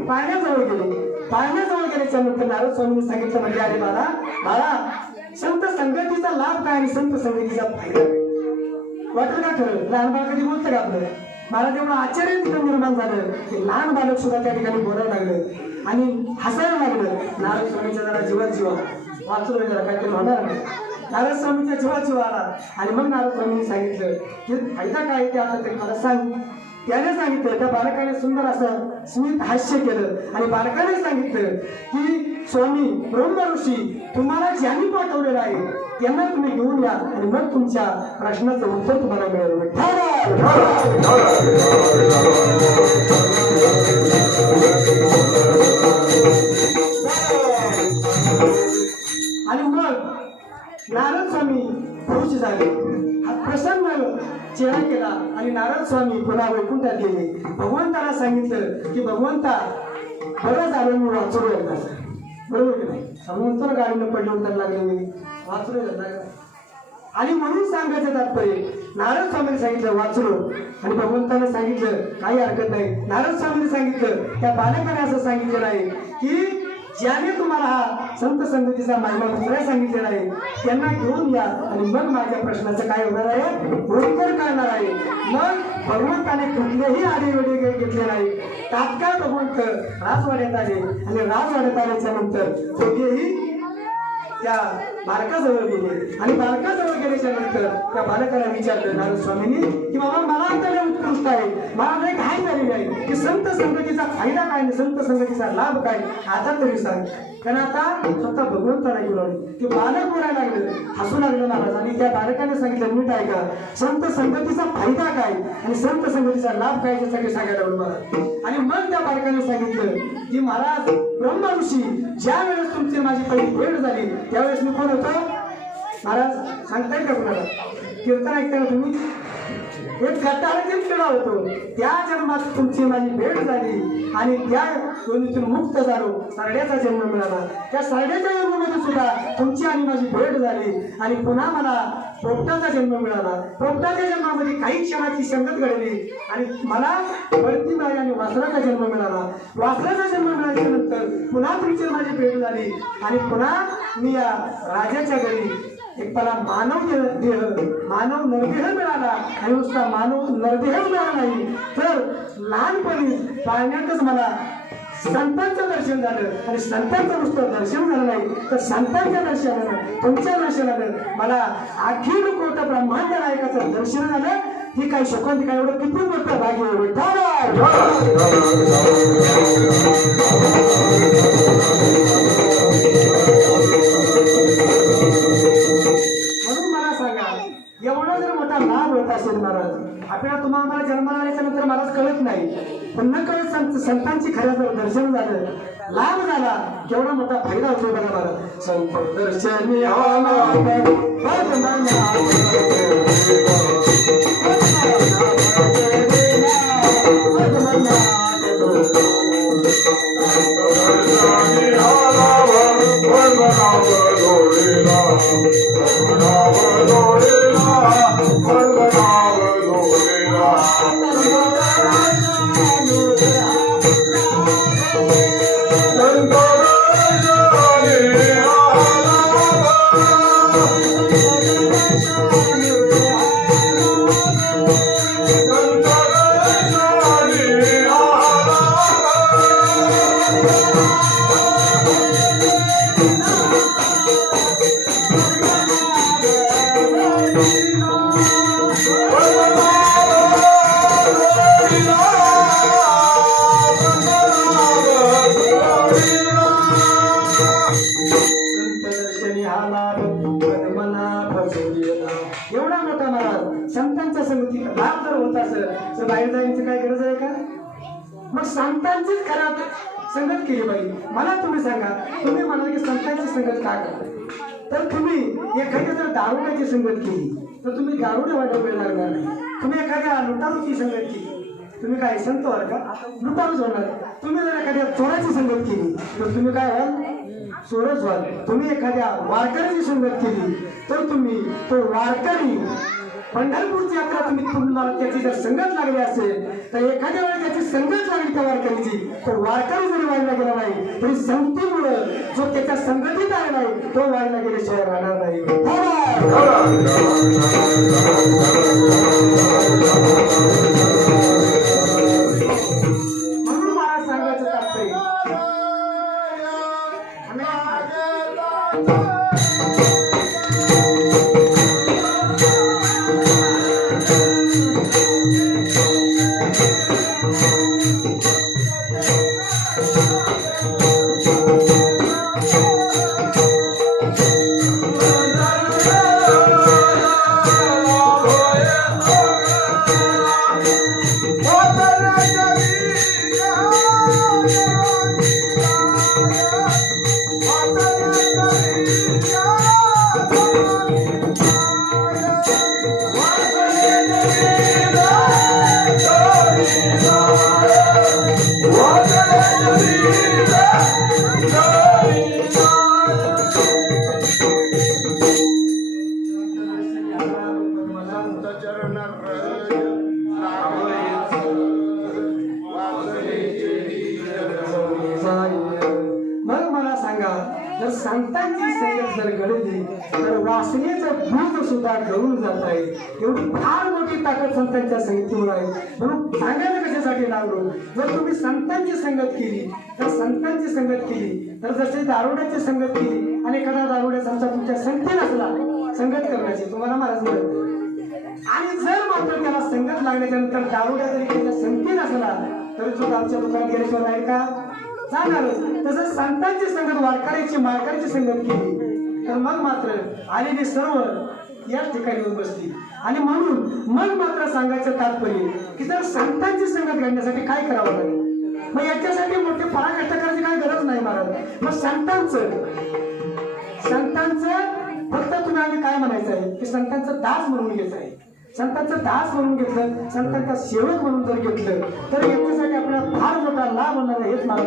पाळण्याजवळ गेल्याच्या नंतर नारद स्वामींनी सांगितलं म्हणजे अरे बाळा संत संगतीचा लाभ काय आणि संत संगतीचा फायदा काय. वाटलं का खरं लहान बाळ कधी बोलतं का आपलं. मला तेवढं आश्चर्य तिथं निर्माण झालं की लहान बालक सुद्धा त्या ठिकाणी बोलायला लागलं आणि हसायला लागलं. नारद स्वामीच्या जरा जीवा वाचलं जरा काहीतरी होणार नाही. नारद स्वामीच्या जीवा आला आणि मग नारद स्वामींनी सांगितलं की फायदा काय ते आता ते मला सांग. त्याने सांगितलं त्या बालकाने सुंदर असं स्मित हास्य केलं आणि बालकाने सांगितलं की स्वामी ब्रह्म ऋषी तुम्हाला ज्यांनी पाठवलेलं आहे त्यांना तुम्ही घेऊन या आणि मग तुमच्या प्रश्नाचं उत्तर तुम्हाला मिळेल. आणि मग नारद स्वामी खुश झाले. प्रसन्न चेहरा केला आणि नारद स्वामी पुन्हा वैकुंठात गेले. भगवंताला सांगितलं की भगवंता बरं झालं मी वाचू एकदा. बरोबर की नाही. भगवंताला गाडीनं पडले उतर लागले मी वाचू आणि म्हणून सांगायचं तात्पर्य नारद स्वामीने सांगितलं वाचलो आणि भगवंताने सांगितलं काही हरकत नाही. नारद स्वामीने सांगितलं त्या बालकाने असं सांगितलेलं आहे की ज्याने तुम्हाला हा संत संगतीचा महिमा दुसऱ्या सांगितलेला आहे त्यांना घेऊन या आणि मग माझ्या प्रश्नाचं काय होणार आहे उत्तर करणार आहे. मग भगवंताने कुठलेही आडेवेडे घेतले नाही. तात्काळ भगवंत राजवाड्यात आले आणि राजवाड्यात आल्याच्या नंतर दोघेही त्या बालकाजवळ गेले आणि बालकाजवळ गेल्याच्या नंतर त्या बालकाला विचारलं नारद स्वामींनी की बाबा मला आता उत्कृष्ट आहे, मला नाही काय झालेलं आहे की संत संगतीचा फायदा काय, संत संगतीचा लाभ काय आता तरी सांग. कारण आता स्वतः भगवंताला घेऊन आले की बालक बोलायला लागलं, हसू लागलं महाराज आणि त्या बालकाने सांगितलं नीट आहे का संत संगतीचा फायदा काय आणि संत संगतीचा लाभ काय याच्यासाठी सांगायला लागलो महाराज. आणि मग त्या बालकाने सांगितलं की महाराज ब्रह्म ऋषी ज्या वेळेस तुमची माझी पहिली भेट झाली त्यावेळेस मी कोण होतो महाराज सांगताय का कुणाला कीर्तन ऐकताय ना तुम्ही एक गटारातील किडा होतो. त्या जन्मात तुमची माझी भेट झाली आणि त्या योनीतून मुक्त झालो, सरड्याचा जन्म मिळाला. त्या सरड्याच्या जन्मामध्ये सुद्धा तुमची आणि माझी भेट झाली आणि पुन्हा मला पोपटाचा जन्म मिळाला. पोपटाच्या जन्मामध्ये काही क्षणाची संगत घडली आणि मला वरती मिळाली आणि वासराचा जन्म मिळाला. वासराचा जन्म मिळाल्याच्या नंतर पुन्हा तुमची माझी भेट झाली आणि पुन्हा मी या राजाच्या घरी एक मला मानव नरदेह मिळाला आणि नुसता मानव नरदेह मिळाला नाही तर लहानपणी पाळण्यातच मला संतांचं दर्शन झालं आणि संतांचं नुसतं दर्शन झालं नाही तर संतांच्या दर्शनानं तुमच्या दर्शनानं मला अखिल कोट ब्रह्मांड नायकाचं दर्शन झालं. ही काही शोकांती काय एवढं किती मोठं भाग्य म्हणून मला सांगा एवढा जर मोठा लाभ होत असेल महाराज आपल्याला आम्हाला जन्माला आल्याच्या नंतर मलाच कळत नाही, पण न कळत संतांची खऱ्या दर्शन झालं, लाभ झाला, केवढा मोठा फायदा होतो बघा मला. संत दर्शनी एवढा मोठा महाराज संतांच्या संगतीत लाभ जर होत असेल तर बाहेर जायची काय गरज आहे का? मग संतांचीच खराब संगत केली पाहिजे. मला तुम्ही सांगा, तुम्ही म्हणाल की संतांची संगत का करता, तर तुम्ही एखाद्या जर दारुड्याची संगत केली तर तुम्ही दारुडे वाढत वेळ लागणार नाही. तुम्ही एखाद्या लुटारूची संगत केली, तुम्ही काय संत व्हाल का? लुटारूच होणार. तुम्ही जर एखाद्या चोराची संगत केली तर तुम्ही काय व्हाल? चोरच व्हाल. तुम्ही एखाद्या वारकऱ्याची संगत केली तर तुम्ही तो वारकरी, पंढरपूरची यात्रा तुम्हाला त्याची जर संगत लागली असेल तर एखाद्या वेळेस त्याची संगत लागली त्या वारकरीची, तो वारकरी जरी वाढला गेला नाही तरी संगतीमुळे जो त्याच्या संगतीत आला नाही तो वाढला गेल्याशिवाय राहणार नाही. म्हणून मला सांगायचं तात्पर्य, मग मला सांगा, जर संतांची संगत जर घडली तर वासनेचं दूध सुद्धा गळून जात आहे. एवढी फार मोठी ताकद संतांच्या संगतीमुळे आहे. म्हणून सांगायला कशासाठी लागलो, जर तुम्ही संतांची संगत केली तर संतांची संगत केली तर जसे दारुड्याची संगत केली आणि एखादा दारुड्या समजा तुमच्या संगती नसला संगत करण्याची तुम्हाला महाराज मिळत नाही. आणि जर मात्र त्याला संगत लागल्याच्या नंतर दारुड्या जरी त्याच्या संगती नसला तरी तो आमच्या दुकानात गेल्याशिवाय राहील का? जाणारच. तसं संतांची संगत वारकऱ्याची मारकऱ्याची संगत केली तर मग मात्र आलेली सर्व याच ठिकाणी येऊन बसतील. आणि म्हणून मग मात्र सांगायचं तात्पर्य की जर संतांची संगत घडण्यासाठी काय करावं लागेल, मग याच्यासाठी मोठे पराकष्ट करायची काही गरज नाही महाराज. मग संतांचं फक्त तुम्ही आम्ही काय म्हणायचं आहे की संतांचं दास म्हणून घ्यायचं आहे. संतांचं दास म्हणून घेतलं, संतांचा सेवक म्हणून जर घेतलं तर याच्यासाठी आपल्याला फार मोठा लाभ होणार आहे. हेच मला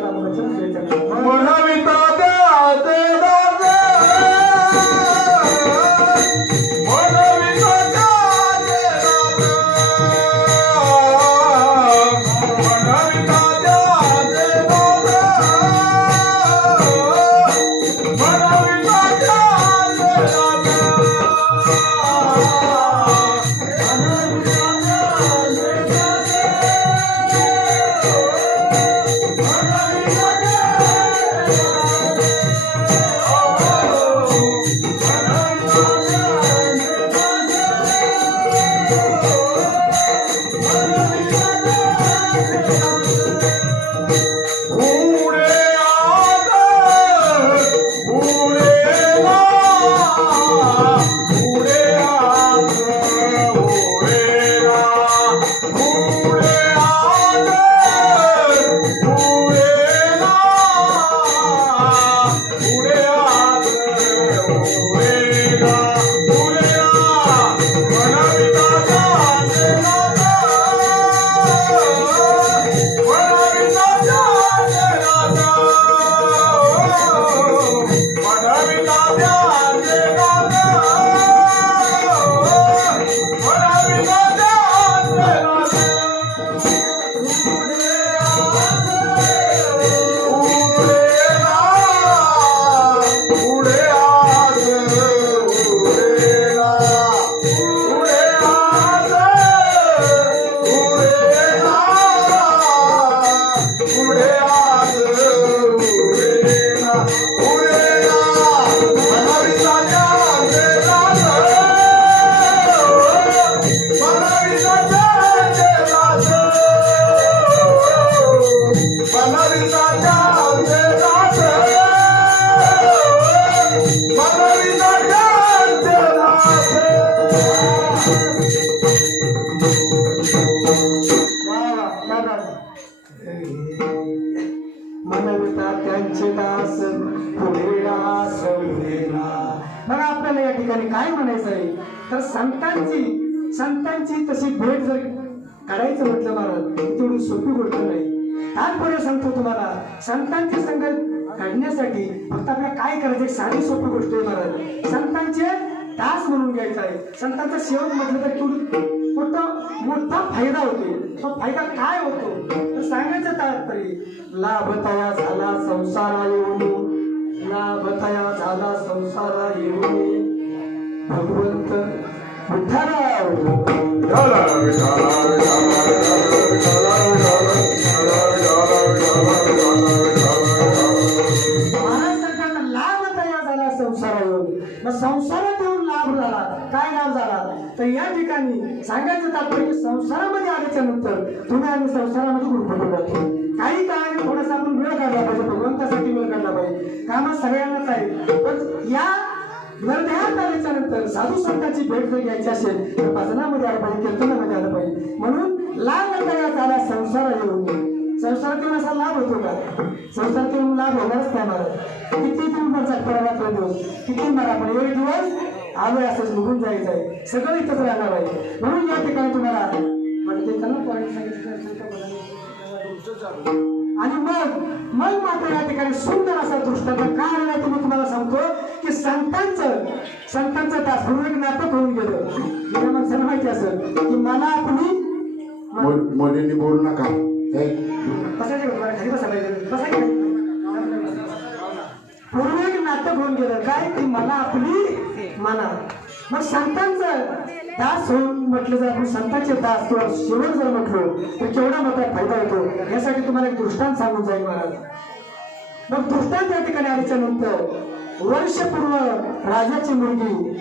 मनविता त्यांचे दास पुढे आस उरेना. मग आपल्याला या ठिकाणी काय म्हणायचं आहे तर संतांची तशी भेट जर काढायचं म्हटलं महाराज तेवढी सोपी गोष्ट नाही. तात्पर्य सांगतो तुम्हाला, संतांची संगत काढण्यासाठी फक्त आपल्याला काय करायचं एक साधी सोपी गोष्ट आहे महाराज. संतांचे दास म्हणून घ्यायचा आहे. संतांचा सेवक म्हटलं तर तेवढी मोठा फायदा होतो. तो फायदा काय होतो तर सांगायचं तात्पर्य, लाभतया झाला संसारा येऊन, लाभतया झाला संसारा येऊन भगवंत विठ्ठलराव. महाराज सांगतात लाभतया झाला संसारा येऊन. मग संसारात येऊन लाभ झाला. काय लाभ झाला तर या ठिकाणी सांगायचं तात्पर्य संसारामध्ये आल्याच्या नंतर तुम्ही आम्ही संसारामध्ये गुरफटून जातो. काही काळाने थोडासा आपण वेळ काढला पाहिजे, भगवंतासाठी वेळ काढला पाहिजे. कामं सगळ्यांनाच आहे, पण या निर्धारात आल्याच्या नंतर साधू संतांची भेट जर घ्यायची असेल तर भजनामध्ये आलं पाहिजे, कीर्तनामध्ये आलं पाहिजे. म्हणून लाभ तयार झाला संसार येऊन. संसारात येऊन असा लाभ होतो का? संसारात येऊन लाभ होणारच नाही महाराज. किती तुम्ही रात्र दिवस किती मारा, पण एक दिवस आलोय असंच निघून जायचं आहे. सगळं इथंच राहणार आहे. म्हणून या ठिकाणी तुम्हाला म्हणते आणि मग मात्र या ठिकाणी सुंदर असा दृष्टांत काय आला ते मी तुम्हाला सांगतो की संतांचं दास म्हणून एक नाटक होऊन गेलं. गेल्या माणसाला माहिती असेल की मला आपली मोदींनी बोलू नका पूर्वी एक नाटक होऊन गेलं काय की मला आपली मना. मग संतांचं दास होऊन म्हटलं जर आपण संतांचे दास किंवा शेवट जर म्हटलो तर केवढा मोठा फायदा होतो यासाठी तुम्हाला एक दृष्टांत सांगून जाईल महाराज. मग दृष्टांत या ठिकाणी आल्याच्या नंतर वर्षपूर्व राजाची मुलगी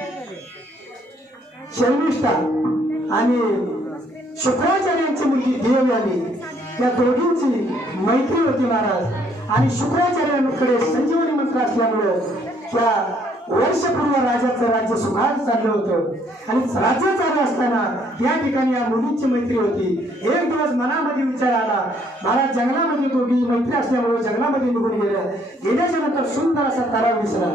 शर्मिष्ठा आणि शुक्राचार्यांची मुलगी देवयानी या दोघींची मैत्री होती महाराज. आणि शुक्राचार्यांकडे संजीवनी मंत्र असल्यामुळं त्या वर्षपूर्व राजाचं राज्य सुखात चाललं होतं. आणि राज्य चालू असताना या ठिकाणी या मुलींची मैत्री होती. एक दिवस मनामध्ये विचार आला, महाराज जंगलामध्ये दोघी मैत्री असल्यामुळे जंगलामध्ये निघून गेल्याच्या नंतर सुंदर असा तलाव दिसला.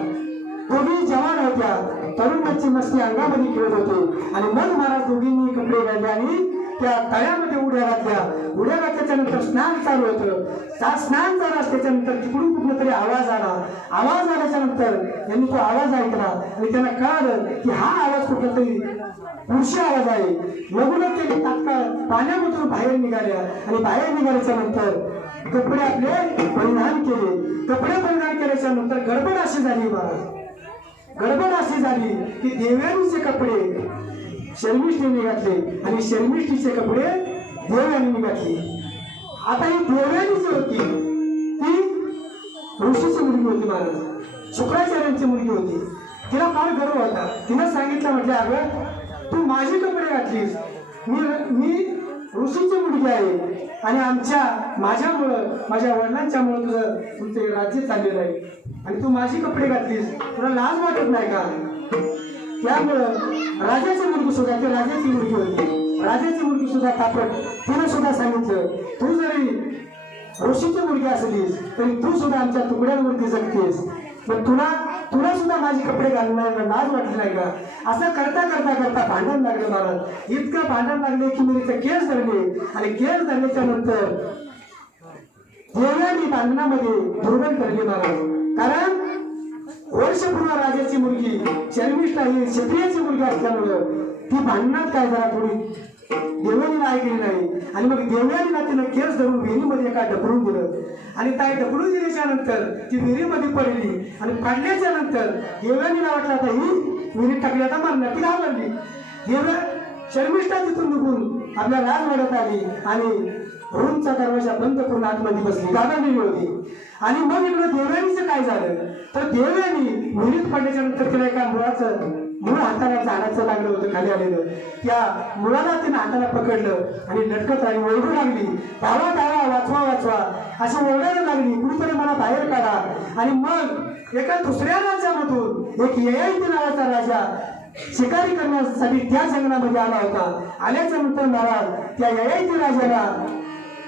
दोघी जवान होत्या, तरुणाची मस्ती अंगामध्ये खेळत होते. आणि मग महाराज दोघींनी कपडे घातले आणि त्या तळ्यामध्ये उड्या घातल्याच्या नंतर स्नान चालू होतं. स्नान चालू असल्याच्या नंतर तिकडून कुठला तरी आवाज आल्याच्या नंतर यांनी तो आवाज ऐकला आणि त्यांना कळलं की हा आवाज कुठला तरी पुरुषी आवाज आहे. लगूनच त्यांनी तात्काळ पाण्यामधून बाहेर निघाल्या आणि बाहेर निघाल्याच्या नंतर कपडे आपले परिधान केले. कपडे परिधान केल्याच्या नंतर गडबड अशी झाली की देवयानीचे कपडे शर्मिष्ठीने घातले आणि शर्मिष्ठीचे कपडे देवयानीने घातले. आता ही देवयानी जी होती ती ऋषीची मुलगी होती महाराज, शुक्राचार्यांची मुलगी होती. तिला फार गर्व होता. तिनं सांगितलं म्हटलं अगं तू माझे कपडे घातलीस, मी ऋषीची मुलगी आहे आणि माझ्या वडिलांच्यामुळं तुमचे राज्य चाललेलं आहे आणि तू माझी कपडे घातलीस, तुला लाज वाटत नाही का? त्यामुळं राजाची मुलगी सुद्धा ती राजाची मुलगी होती. राजाची मुलगी सुद्धा तापट तिने सुद्धा सांगितलं तू जरी ऋषीची मुलगी असलीस तरी तू सुद्धा आमच्या तुकड्यांवरती जगतेस, पण तुला सुद्धा माझे कपडे घालण्याला लाज वाटली नाही का? असं करता भांडण लागलं महाराज. इतकं भांडण लागले की मी तिथे केस धरले आणि केस धरल्याच्या नंतर देवयानी भांडणामध्ये दुर्बल ठरली महाराज. कारण वर्षपूर्व राजाची मुलगी शर्मिष्ठा ही क्षत्रियाची मुलगी असल्यामुळं ती भांडणात काय जरा थोडी देवयानीला ऐकली नाही आणि मग देवयानीला तिनं केस धरून विहिरीमध्ये एका ढकलून दिलं आणि त्या ढकलून दिल्याच्या नंतर ती विहिरीमध्ये पडली आणि पडल्याच्या नंतर देवयानीला वाटलं आता ही विहिरीत टाकली आता मारणार ती घाबरली. देव शर्मिष्ठा तिथून निघून आपल्या राजवाड्यात आली आणि रूमचा दरवाजा बंद करून आतमध्ये बसली, घाबरलेली होती. आणि मग इकडं देवयानीचं काय झालं तर देवयानी विहिरीत पडल्याच्या नंतर तिला एका मूळ हाताला झाडाचं लागलं होतं खाली आलेलं, त्या मुळाला तिने हाताला पकडलं आणि लटकत राहिली, ओरडू लागली, धावा धावा वाचवा वाचवा अशी ओरडायला लागली, कुणीतरी मला बाहेर काढा. आणि मग एका दुसऱ्या राज्यामधून एक ययाती नावाचा राजा शिकारी करण्यासाठी त्या जंगलामध्ये आला होता. आल्याच्या नंतर महाराज त्या ययाती राजाला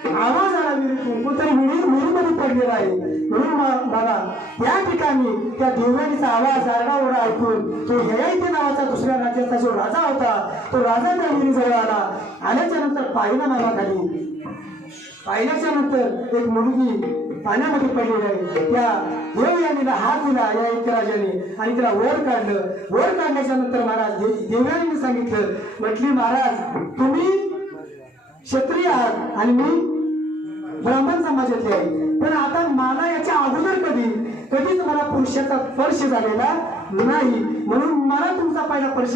आवाज आला विहिरीतून, कोणतरी विहिरीमध्ये पडलेला आहे. म्हणून मला त्या ठिकाणी त्या देवयानीचा आवाज आरडाओरडा ऐकून तो ययाती नावाचा दुसऱ्या राज्याचा जो राजा होता तो राजा त्या विहिरीजवळ आला. आल्याच्या नंतर पाहिलं मला खाली, पाहिल्याच्या नंतर एक मुलगी पाण्यामध्ये पडलेली आहे. त्या देवयानीला हात दिला ययाती राजाने आणि तिला वर काढलं. वर काढल्याच्या नंतर महाराज देवयानीने सांगितलं, म्हटली महाराज तुम्ही क्षत्रिय आहात आणि मी ब्राह्मण समाजातले आहे, पण आता मला याच्या अगोदर कधीच मला पुरुषाचा स्पर्श झालेला नाही, म्हणून मला तुमचा पहिला स्पर्श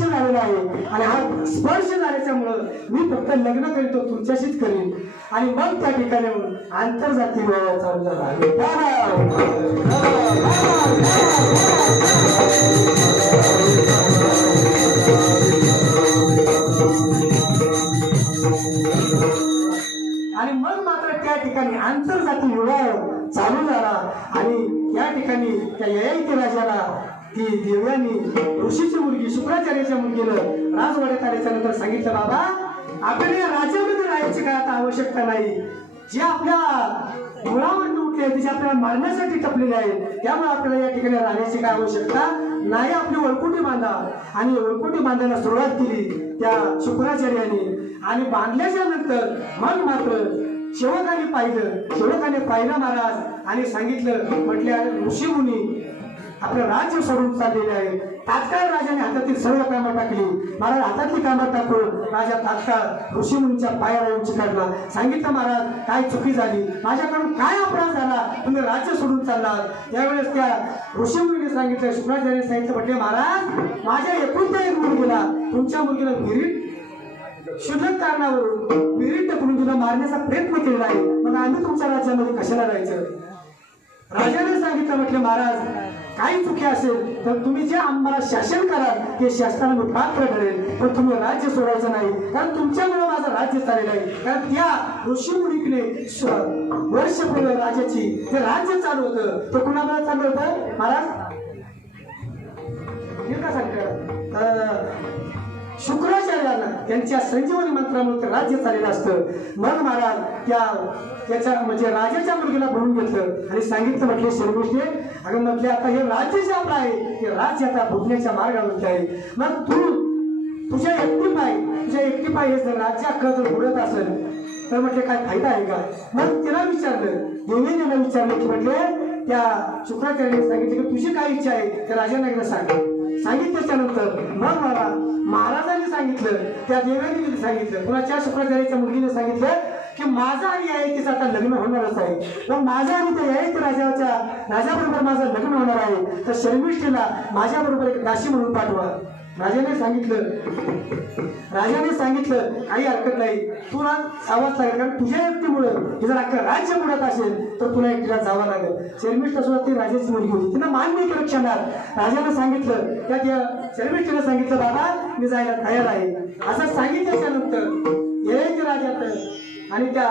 झालेला आहे. आणि हा स्पर्श झाल्याच्यामुळं मी फक्त लग्न करीतो तुमच्याशीच करीन. आणि मग त्या ठिकाणी आंतरजातीय विवाह चालू झाला. आणि मग मात्र त्या ठिकाणी आंतरजातीय विवाह चालू झाला आणि या ठिकाणी त्या ययाती राजाला ती देवयानी ऋषीची मुलगी शुक्राचार्याच्या मुलगीनं राजवाड्यात आल्याच्या नंतर सांगितलं, बाबा आपल्याला या राज्यामध्ये राहायची काय आता आवश्यकता नाही, जे आपल्या मुळावर उठले आहेत, जे आपल्याला मारण्यासाठी टपलेले आहेत, त्यामुळे आपल्याला या ठिकाणी राहण्याची काय आवश्यकता नाही, आपली वळकुटी बांधा. आणि वळकुटी बांधायला सुरुवात केली त्या शुक्राचार्याने. आणि बांधल्याच्या नंतर मग मात्र सेवकाने पाहिलं महाराज आणि सांगितलं, म्हटले ऋषी मुनी आपलं राज्य सोडून चाललेले आहे. तात्काळ राजाने हातातील सर्व कामं टाकली. महाराज हातातली कामं टाकून राजा तात्काळ ऋषी मुनीच्या पायाला येऊन चिकाडला. सांगितलं, महाराज काय चुकी झाली, माझ्याकडून काय अपराध झाला, तुम्ही राज्य सोडून चाललात. त्यावेळेस त्या ऋषी मुनीने सांगितलं, शुक्राचार्याने सांगितलं, म्हटले महाराज माझ्या एकुलत्या एक मुलगीला तुमच्या मुलगीला विहिरीत शुल्लक कारणावरून विहिरीत टाकून तिला मारण्याचा प्रयत्न केला आहे, मग आम्ही तुमच्या राज्यामध्ये कशाला राहायचं. राजाने सांगितलं, म्हटले महाराज काही चुकी असेल तर तुम्ही जे आम्हाला शासन कराल ते शासनाला मी पात्र ठरेल, पण तुम्ही राज्य सोडायचं नाही, कारण तुमच्यामुळे माझं राज्य चालेल आहे. कारण त्या ऋषीमुनीकडे वर्षपूर्वी राजाची ते राज्य चालू होतं, ते कुणाला चालू होतं महाराज हे का सांगतात शुक्राचार्यांना त्यांच्या संजीवनी मंत्रामुळे राज्य चाललेलं असतं. मग महाराज त्याच्या म्हणजे राजाच्या मुलगीला बोलून घेतलं आणि सांगितलं, म्हटले शर्मिष्ठे अगं म्हटले आता हे राज्य जे आपलं आहे ते राज्य आता भोगण्याच्या मार्गावरती आहे. मग तुझ्या एकटी पाय हे जर राज्य अख्खं जर बुडत असेल तर म्हटले काय फायदा आहे का. मग तिला विचारलं, देवीने विचारलं की म्हटले त्या शुक्राचार्याने सांगितलं की तुझी काय इच्छा आहे त्या राजांना एकदा सांगितल्याच्या नंतर मग मला महाराजांनी सांगितलं, त्या देवानी सांगितलं, कुणाच्या शुक्राचार्याच्या मुलगीने सांगितलं की माझं आणि ययातीचं आता लग्न होणारच आहे, पण माझं आणि त्या ययाती राजाबरोबर माझं लग्न होणार आहे, तर शर्मिष्ठीला माझ्याबरोबर एक दासी म्हणून पाठवा. राजाने सांगितलं काही हरकत नाही, तुला आवाज लागेल, कारण तुझ्या एकटीमुळं हे जर अख्खं राज्य बुडत असेल तर तुला एकटीला जावं लागेल. शर्मिष्ठा सुद्धा ती राजाची मुलगी होती, तिनं मान्य केलं क्षणात. राजाने सांगितलं, त्या शर्मिष्ठीने सांगितलं, बाबा मी जायला तयार आहे. असं सांगितल्याच्या नंतर ययाती राजाचं आणि त्या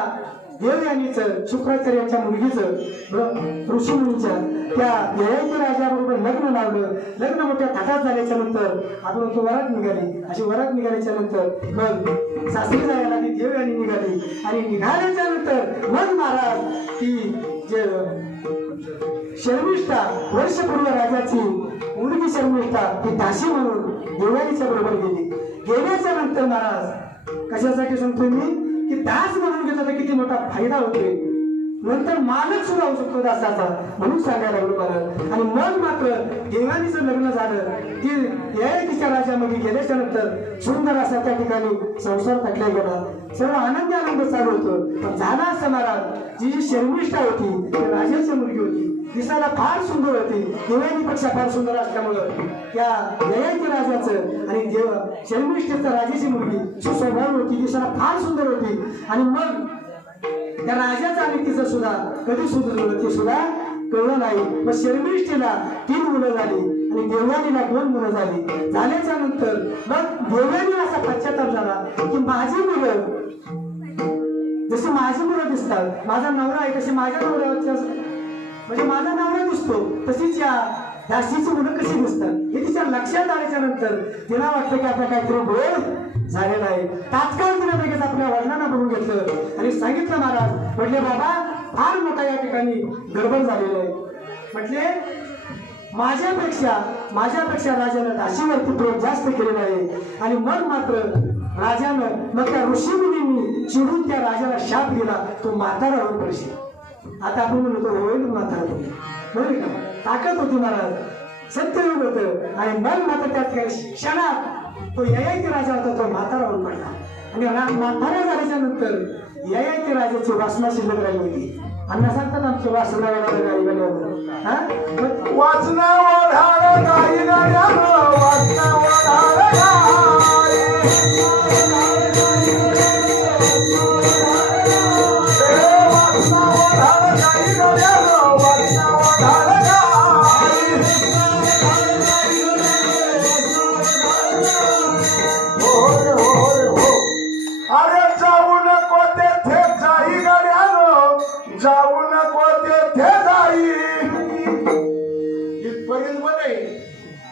देवयानीचं शुक्राचार्याच्या मुलगीचं ऋषीमुनीच्या त्या ययाती राजाबरोबर लग्न लावलं. लग्न मोठ्या थाटात झाल्याच्या नंतर आपण तो वरात निघाली. अशी वरात निघाल्याच्या नंतर मग सासरी जायला ती देवयानी निघाली आणि निघाल्याच्या नंतर मग महाराज ती जे शर्मिष्ठा वर्षपूर्व राजाची मुलगी शर्मिष्ठा ती दासी म्हणून देवयानीच्या बरोबर गेली. गेल्याच्या नंतर महाराज कशासाठी सांगतोय मी की दास म्हणून घेतला तर किती मोठा फायदा होतोय. नंतर मालक सुद्धा होऊ शकतो दासाचा, म्हणून सांगायला लागलो महाराज. आणि मग मात्र देवानीचं लग्न झालं की ययातीच्या राज्यामध्ये गेल्याच्या नंतर सुंदर असा त्या ठिकाणी संसार टाकला गेला. सर्व आनंदी आनंद चालू होतं. पण झाला असं महाराज, जी शर्मिष्ठा होती ती राजाची मुलगी होती, दिसायला फार सुंदर होती, देवानीपेक्षा फार सुंदर असल्यामुळं त्या ययाती राजाचं आणि शर्मिष्ठेचं राजाची मुलगी सुस्वभाव होती, दिसायला फार सुंदर होती. आणि मग त्या राजाचं आणि तिचं सुद्धा कधी सुधरवलं ते सुद्धा कळलं नाही. मग शर्मिष्ठेला 3 मुलं झाली आणि देवयानीला 2 मुलं झाली. झाल्याच्या नंतर मग देवयानी असा पश्चाताप झाला की माझी मुलं जशी माझी मुलं दिसतात, माझा नवरा आहे तशी माझ्या नवऱ्याच्या म्हणजे माझा नवरा दिसतो तशीच या दासीची मुलं कशी दिसतात, हे तिच्या लक्षात आल्याच्या नंतर तिला वाटतं की आपला काहीतरी गोळ झालेला आहे. तात्काळ तिने लगेच आपल्या वडिलांना बोलून घेतलं आणि सांगितलं महाराज, म्हटले बाबा फार मोठा या ठिकाणी गडबड झालेला आहे. म्हटले माझ्यापेक्षा राजानं दासीवरती प्रेम जास्त केलेलं आहे. आणि मग मात्र राजानं मग त्या ऋषीमुनींनी चिडून त्या राजाला शाप दिला, तो म्हातारा होऊन पडशील. आता आपण म्हणतो होईल म्हातारा तुम्ही, बरोबर का? ताकद होती महाराज, सत्ययुग होतं. आणि मग मात्र त्या क्षणात तो ययाती राजा होता, तो म्हातारा होऊन पडला. आणि म्हातारा झाल्याच्या नंतर ययाती राजाची वासना शिल्लक राहिली होती. अण्णा सांगतात आमची वासना वाढायला गाडी गाड्यावर वाचना वाढायला गाई गाड्यावर, वाचना वाढायला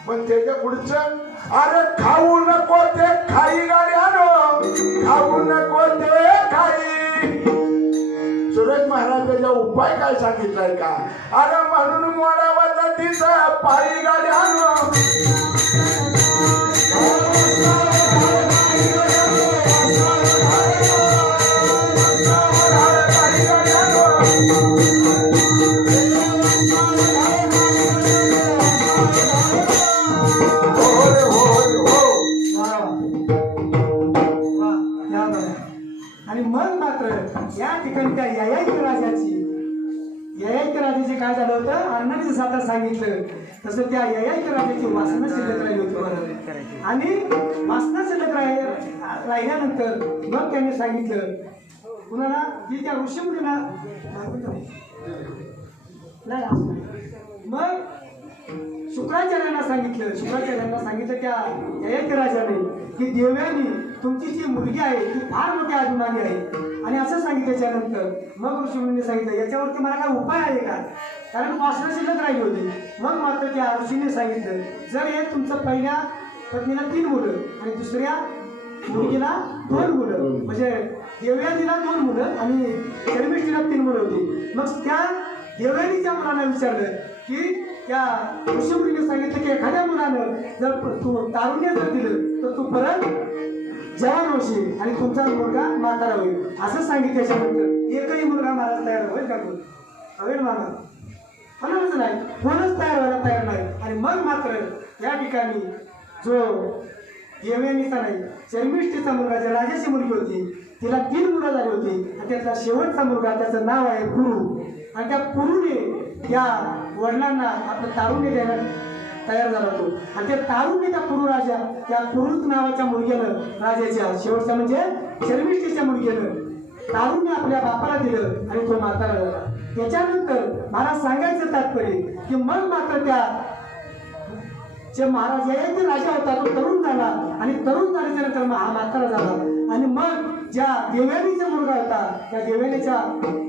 पण त्याच्या पुढचं अरे खाऊ नको ते खाई गाड्यानो, खाऊ नको ते खाई. सुरेश महाराजांचा उपाय काय सांगितलाय का? अरे म्हणून मोडावाचा तिचा पायी गाड्यानो, आणि मग मात्र या ठिकाणी त्या ययाती राजाची काय झालं होतं, अण्णांनी जसं आता सांगितलं तसं त्या ययाती राजाची वासना शिल्लक राहिली होती. आणि वासना शिल्लक राहिल्यानंतर मग त्यांनी सांगितलं कुणाला की त्या ऋषीमुनीला मग शुक्राचार्यांना सांगितलं त्या ययाती राजाने की देवयानी तुमची जी मुलगी आहे ती फार मोठी अभिमानी आहे. आणि असं सांगितल्याच्या नंतर मग ऋषीमुनीने सांगितलं याच्यावरती मला काय उपाय आहे का, कारण वासना शिल्लक राहिली होती. मग मात्र त्या ऋषीने सांगितलं जर हे तुमचं पहिल्या पत्नीला 3 मुलं आणि दुसऱ्या मुलगीला 2 मुलं, म्हणजे देवयानीला 2 मुलं आणि शर्मिष्ठीला 3 मुलं होती. मग त्या देवयानीच्या मुलांना विचारलं की त्या ऋषीमुनीने सांगितलं की एखाद्या मुलानं जर तू तारुण्य जर दिलं तर तू परत जवान होशील आणि तुमचा मुलगा म्हातारा होईल. असं सांगितल्याच्या नंतर एकही मुलगा महाराज तयार होईल का? हवेल मामा होणारच नाही, कोणच तयार व्हायला तयार नाही. आणि मग मात्र या ठिकाणी जो देवयानीचा नाही शर्मिष्ठीचा मुलगा ज्या राजाची मुलगी होती तिला 3 मुलं झाली होती. आणि त्याचा शेवटचा मुलगा त्याचं नाव आहे पुरू. आणि त्या पुरूने त्या वडिलांना आपलं तारुण्य द्यायला तयार झाला होतो. आणि त्या तारुण्य त्या पुरू राजा त्या पुरुष नावाच्या मुलगीनं राजाच्या शेवटच्या म्हणजे शर्मिष्ठीच्या मुलगीनं तारुण्य आपल्या बापाला दिलं आणि तो म्हातारा झाला. त्याच्यानंतर महाराज सांगायचं तात्पर्य की मग मात्र त्या जे महाराज ययाती राजा होता तो तरुण झाला आणि तरुण झाल्याच्या नंतर हा म्हातारा झाला. आणि मग ज्या देवयानीचा मुलगा होता त्या देवयानीच्या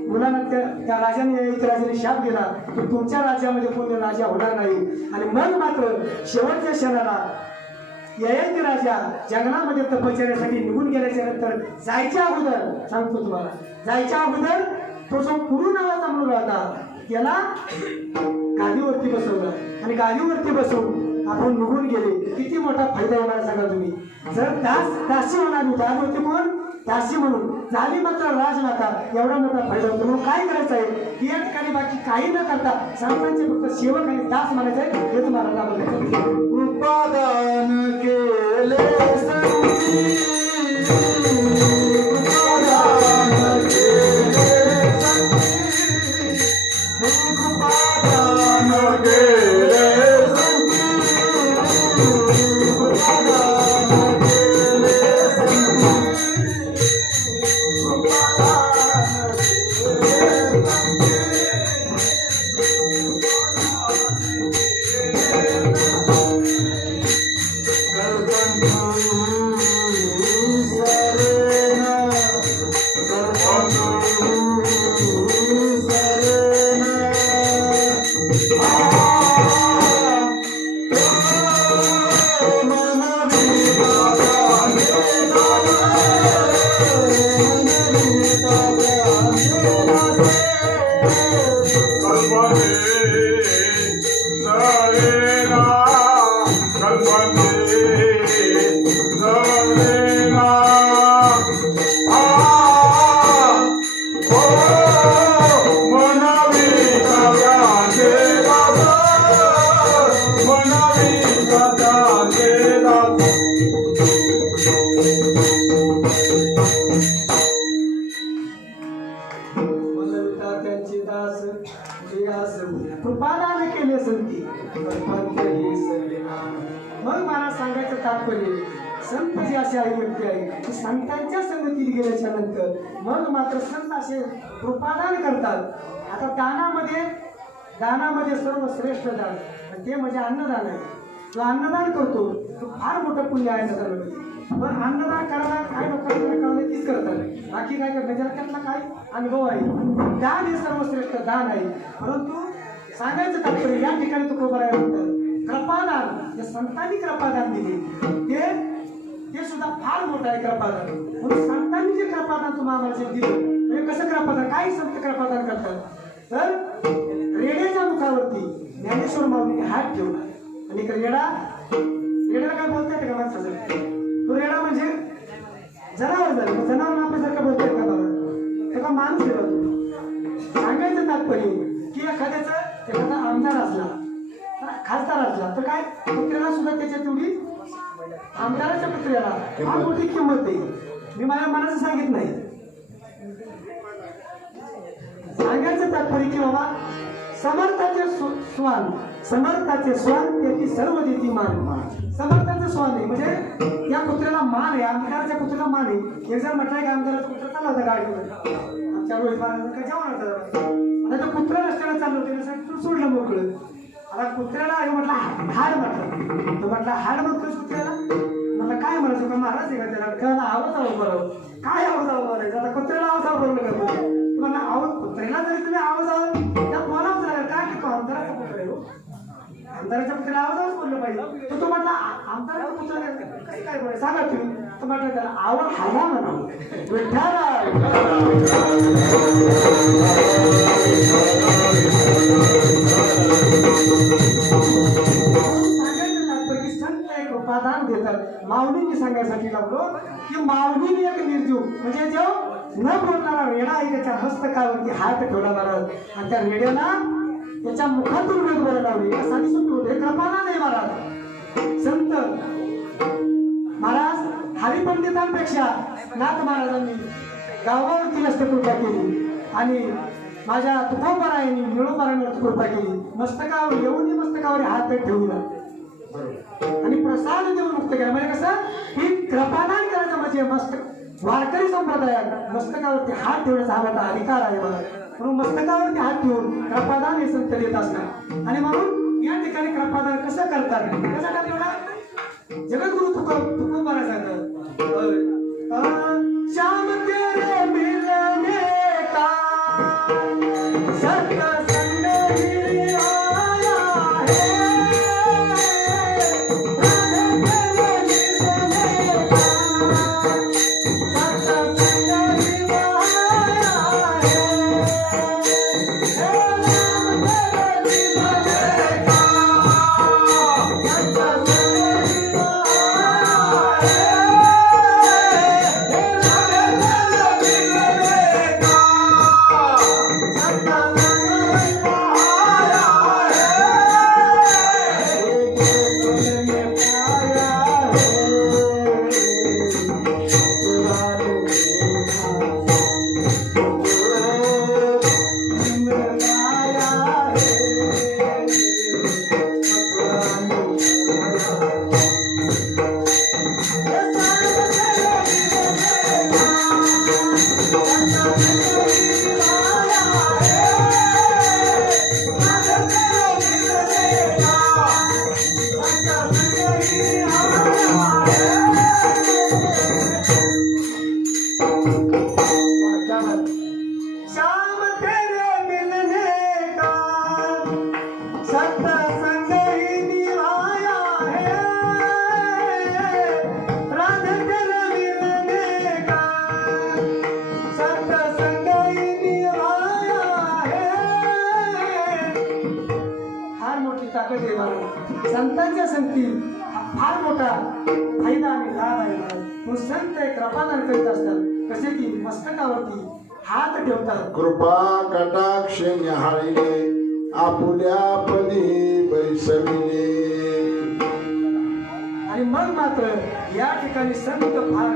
मुलांना त्या राजाने ययाती राजाने शाप दिला की तुमच्या राज्यामध्ये कोणी राजा होणार नाही. आणि मग मात्र शेवटच्या क्षणाला ययाती राजा जंगलामध्ये तपश्चर्यासाठी निघून गेल्याच्या नंतर जायच्या अगोदर सांगतो तुम्हाला, जायच्या अगोदर तो जो पुरू नावाचा मुलगा होता त्याला गादीवरती बसवलं आणि गादीवरती बसवून आपण निघून गेले. किती मोठा फायदा होणार सांगा तुम्ही. जर दासी होणार होती, आज होते कोण दासी म्हणून झाली मात्र राजमाता एवढा मोठा फायदा होतो. म्हणून काय करायचं आहे की या ठिकाणी बाकी काही न करता संतांचे फक्त सेवक आणि दास म्हणायचे आहे. हे तुम्हाला दाखवलं. कृपादान केले संती, कृपादान केले संती, कृपादान केले संती, कृपादान केले संती, कृपादान केले त्यांचे दास जे आस कृपादान केले संती पंथही सरलेना. मग मला सांगायचं तात्पर्य संत जे असे आई व्यक्ती आहे की संतांच्या संगतीत गेल्याच्या नंतर मग मात्र संत असे कृपादान करतात. आता दानामध्ये सर्व श्रेष्ठ दान आणि ते म्हणजे अन्नदान आहे. जो अन्नदान करतो तो फार मोठं पुण्य आहे अन्नदानामध्ये. पण अन्नदान करायला काय लोकांना कळलं तीच करतात. बाकी काय करतात ज्याला त्यातला काय अनुभव आहे. दान हे सर्वश्रेष्ठ दान आहे. परंतु सांगायचं तात्पर्य या ठिकाणी तो कृपादान म्हणतात कृपादान जे संतांनी कृपादान दिले ते सुद्धा फार मोठं आहे कृपादान. म्हणून संतांनी जे कृपादान तुम्हाला दिलं म्हणजे कसं कृपादान काही संत कृपादान करतात तर रेड्याच्या मुखावरती ज्ञानेश्वर माऊलीने हात ठेवला आणि रेड्याला काय बोलता येतं का माणसाचं. तो रेडा म्हणजे जनावर झालं. जनावर आपल्यासारखं बोलता येत का बघा तेव्हा माणूस आहे बघ. सांगायचं तात्पर्य की एखादा आमदार असला खासदार असला तर काय पुत्र्याला सुद्धा त्याच्या तेवढी आमदाराच्या पुत्र्याला फार मोठी किंमत आहे. मी माझ्या मनाचं सांगित नाही. सांगायचं तात्पर्य की बाबा समर्थाचे स्वान त्याची सर्व देती मान. समर्थाचं स्वान आहे म्हणजे या पुत्र्याला मान आहे. आमदाराच्या पुत्र्याला मान आहे. एक जर म्हटलंय की आमदाराचा पुत्र चालला होता गाडीवर आमच्या रोहित महाराजांना काय जेवण होतं आता तो पुत्र रस्त्याला चाललो होते तू सोडलं मोकळं. आता कुत्र्याला आई म्हटलं हाड म्हटलं. तो म्हटलं हाड म्हणतोय कुत्र्याला. म्हटलं काय म्हणायचं का महाराज आहे का त्याला कळला आवाज आवाज बरोबर काय आवाज आवाज बोलायचं. आता कुत्र्याला आवाज आवाज बरोबर करतो. तुम्हाला आवाज कुत्र्याला जरी तुम्ही आवाज आवाज त्या बोलावं लागेल काय की तो आमदाराचा पुत्र आहे हो. आमदाराच्या पुत्र्याला आवाज आवाज बोललं पाहिजे. तो म्हटला आमदाराच्या पुत्राला कसं काय बोलाय सांगा तुम्ही. तो म्हटलं त्याला आवाज हवा म्हणा कृपादान देतात. माऊलींनी सांगायसाठी लागलो की माऊलीने एक निर्जीव म्हणजे जो न बोलणारा रेडा आहे त्याच्या मस्तकावरती हात ठेवला महाराज आणि त्या रेड्याला त्याच्या मुखातून वेद बोलायला लावली यासाठी सुद्धा होते. कृपादान आहे महाराज. संत महाराज हरिपंडितांपेक्षा नाथ महाराजांनी गावावरती जास्त कृपा केली आणि माझ्या तुकोबारायांनी निळोबारांवरती कृपा केली. मस्तकावर येऊनही मस्तकावर हात ठेवला आणि प्रसाद देऊन मुक्त केला. म्हणजे कसं की कृपादान करायचं म्हणजे मस्तक वारकरी संप्रदायात मस्तकावरती हात ठेवण्याचा हा मोठा अधिकार आहे मला. म्हणून मस्तकावरती हात ठेवून कृपादान हे संत देत असतात. आणि म्हणून या ठिकाणी कृपादान कसं करतात त्यासाठी एवढा जगद्गुरु तुकोबारा सांगतात श्याम तेरे मिलने का सत्संग ही आया है. ताकद आहे महाराज. संतांच्या संगतीत हा फार मोठा फायदा आणि लाभ आहे महाराज. मग संत एक कृपादान करीत असतात, कसे की मस्तकावरती हात ठेवतात. कृपा कटाक्ष न्याहाळीने आपुल्या पदी बैसविले. आणि मग मात्र या ठिकाणी संत फार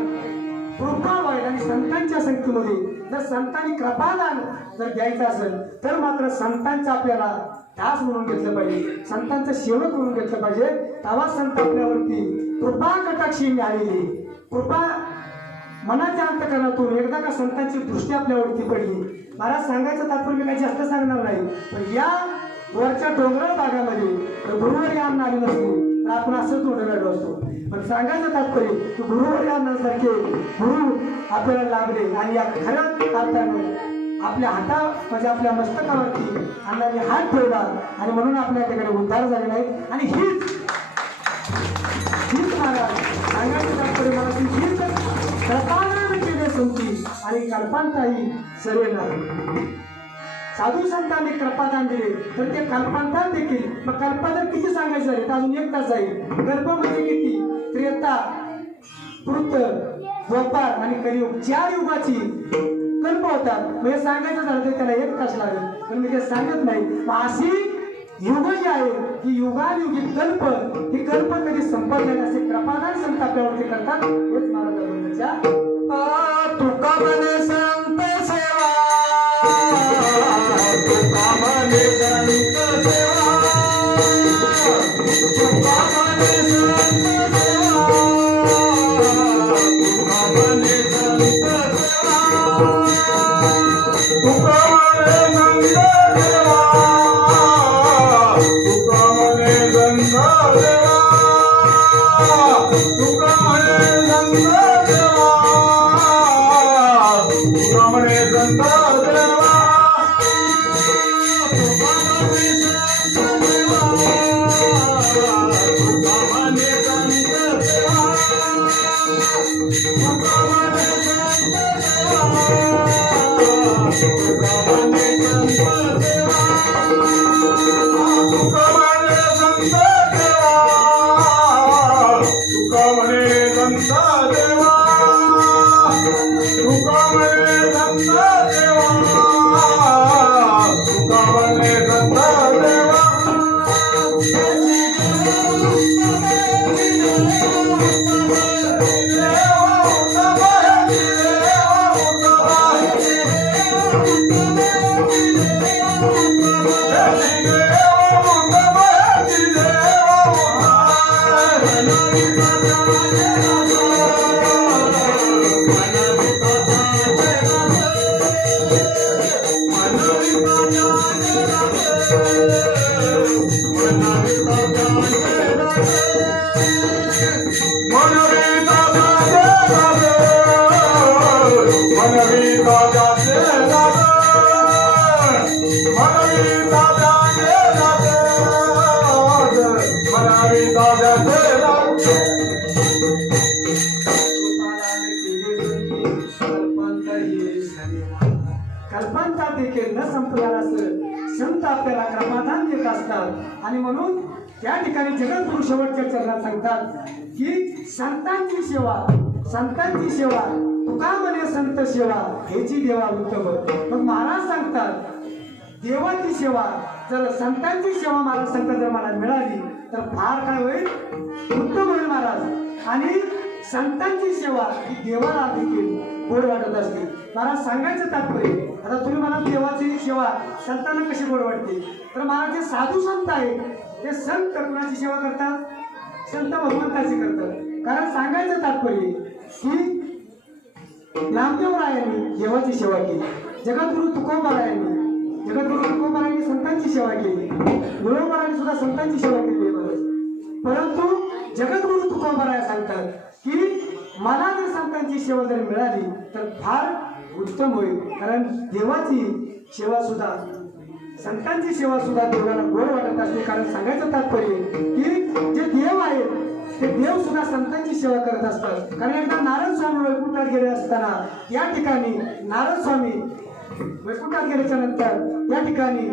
कृपाळू आहेत आणि संतांच्या संगतीमध्ये जर संतांनी कृपादान जर द्यायचं असेल तर मात्र संतांचं आपल्याला दास म्हणून घेतलं पाहिजे, संतांचं सेवक म्हणून घेतलं पाहिजे. तेव्हा संत आपल्यावरती कृपा कटाक्षी आलेली कृपा मनाच्या अंतकरणातून एकदा का संतांची दृष्टी आपल्यावरती पडली. महाराज सांगायचं तात्पर्य मी काही जास्त सांगणार नाही, पण या वरच्या डोंगराळ भागामध्ये गुरुवारी अन्न आले नसतो तर आपण असंच उडवलेलो असतो. पण सांगायचं तात्पर्य की गुरुवारी अन्नासारखे गुरु आपल्याला लाभले आणि या खऱ्या अर्थाने आपल्या हाता म्हणजे आपल्या मस्तकावरती अन्नाने हात ठेवला आणि म्हणून आपल्या ठिकाणी उद्धार झाले नाही. आणि हीच महाराज सांगायचं तात्पर्य मला की हीच कृपादान केले संती आणि कल्पांताही सरे नाही. साधू संतांनी कृपादान दिले तर ते कल्पांतर देखील. मग कल्पादान किती सांगायचं झाले तर अजून 1 तास जाईल. गर्भ म्हणजे किती? त्रेता, कृत, द्वापार आणि कलियुग 4 युगाची कल्प होतात. म्हणजे सांगायचं झालं तर त्याला 1 तास लागेल, पण मी ते सांगत नाही. मग अशी युग जी आहे ही युगानुयुगी कल्प, ही कल्प कधी संपत नाही असे कृपादान संत आपल्यावरती करतात. हेच महाराजांच्या तुका म्हणे संत सेवा, तुका म्हणे संत सेवा, तुका म्हणे संत सेवा, तुका म्हणे संत सेवा, तुका म्हणे संत सेवा, तुका म्हणे संत सेवा, तुका म्हणे संत सेवा, तुका म्हणे संत सेवा. कल्पांतर देखील न संपलेला संत आपल्याला कृपादान देत असतात. आणि म्हणून त्या ठिकाणी जगद्गुरु शेवटच्या चरणात सांगतात की संतांची सेवा तुका म्हणे संत सेवा हेची देवा उत्तम. मग महाराज सांगतात देवाची सेवा जर संतांची सेवा महाराज सांगतात जर मला मिळाली तर फार काय होईल? उत्तम होईल महाराज. आणि संतांची सेवा ही देवाला देखील गोड वाटत असते. महाराज सांगायचं तात्पर्य आता तुम्ही मला देवाची सेवा संतांना कशी गोड वाटते तर महाराज जे साधू संत आहेत ते संत कुणाची सेवा करतात? संत भगवंताची करतात. कारण सांगायचं तात्पर्य की नामदेवरायांनी देवाची सेवा केली, जगद्गुरु तुकोबारायांनी संतांची सेवा केली, गुरुबारायांनी सुद्धा संतांची सेवा केली आहे. परंतु जगद्गुरु तुकोबाराया सांगतात की मला जर संतांची सेवा जर मिळाली तर फार उत्तम होईल. कारण देवाची सेवा सुद्धा संतांची सेवा सुद्धा देवाला गोड वाटत असते. कारण सांगायचं तात्पर्य की जे देव आहेत ते देव सुद्धा संतांची सेवा करत असतात. कारण एकदा नारद स्वामी वैकुंठात गेले असताना या ठिकाणी नारद स्वामी वैकुंठात गेल्याच्या नंतर या ठिकाणी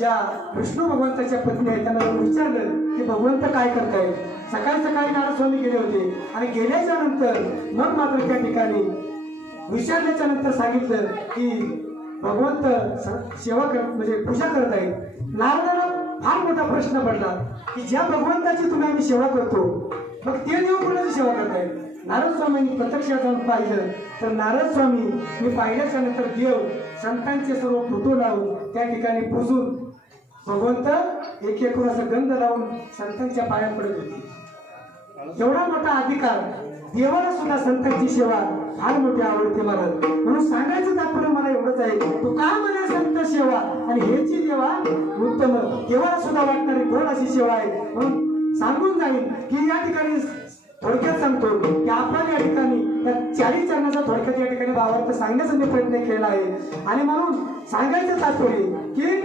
ज्या विष्णू भगवंताच्या पत्नी आहेत त्यांना विचारलं की भगवंत काय करतायत. सकाळी सकाळी नारद स्वामी गेले होते आणि गेल्याच्या नंतर मग मात्र त्या ठिकाणी विचारल्याच्या नंतर सांगितलं की भगवंत सेवा करत म्हणजे पूजा करत आहेत. नारदाला फार मोठा प्रश्न पडला की ज्या भगवंताची तुम्ही आम्ही सेवा करतो मग ते देव कोणाची सेवा करतायत. नारद स्वामींनी प्रत्यक्ष जाऊन पाहिलं तर नारद स्वामी मी पाहिल्याच्या नंतर देव संतांचे सर्व फोटो लावून त्या ठिकाणी पुजून भगवंत एक एक करून असं गंध लावून संतांच्या पाया पडत होते. एवढा मोठा अधिकार देवाला सुद्धा संतांची सेवा फार मोठी आवडते मला. म्हणून सांगायचं तात्पर्य मला एवढंच आहे तू का म्हणे संत सेवा आणि हेची देवा उत्तम देवाला सुद्धा वाटणारी गोड अशी सेवा आहे. म्हणून सांगून जाईल की या ठिकाणी थोडक्यात सांगतो की आपण या ठिकाणी त्या 40 चरणाचा थोडक्यात या ठिकाणी भावार्थ सांगण्याचा मी प्रयत्न केला आहे. आणि म्हणून सांगायचं तात्पर्य की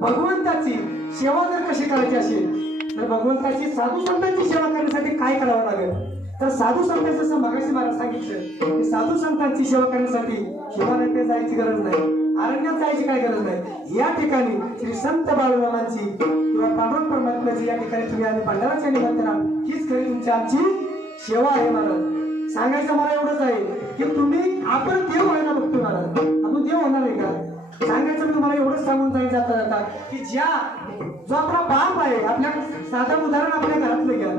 भगवंताची सेवा जर कशी करायची असेल तर भगवंताची साधू संतांची सेवा करण्यासाठी काय करावं लागेल तर साधू संतांचं जसं मगाशी मला सांगितलं की साधू संतांची सेवा करण्यासाठी हिमालयात जायची गरज नाही, अरण्यात जायची काय गरज नाही. या ठिकाणी श्री संत बाळूमामांची किंवा पांडुरंग परमात्म्याची या ठिकाणी तुम्ही आम्ही भंडाराच्या निमंत्रण हीच खरी तुमची आमची सेवा आहे. महाराज सांगायचं मला एवढंच आहे की तुम्ही आपण देव व्हायला बघतो महाराज, आपण देव होणार आहे का. सांगायचं मी तुम्हाला एवढंच सांगून जाईल जाता जाता की जो आपला बाप आहे. आपल्या साधं उदाहरण आपल्या घरातलं घ्या.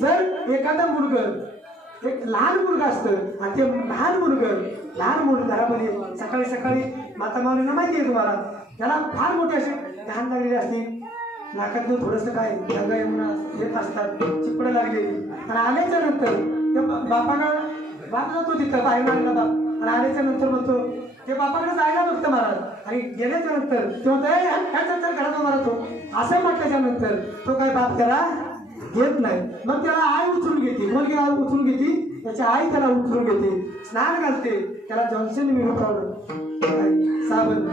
जर एखादा मुलगा एक लहान मुलगा असतं आणि ते लहान मुलं घरामध्ये सकाळी सकाळी माता माऊलींना माहिती आहे तुम्हाला त्याला फार मोठे असे लहान लागलेले असतील, नाकातनं थोडंसं काय गंगा यमुना येत असतात, चिपडं लागलेली आणि आल्याच्या नंतर ते बाप जातो तिथं बाहेर आलेला बाप आणि आल्याच्या नंतर म्हणतो ते बापाकडे जायला बघतं महाराज आणि गेल्याच्या नंतर ते म्हणतो घरात उभा राहतो. असं म्हटल्याच्या नंतर तो काय बाप त्याला घेत नाही. मग त्याला आई उचलून घेते, मुलगी उचलून घेते, त्याची आई त्याला उचलून घेते, स्नान घालते, त्याला जॉन्सन मिळून पावडर साबण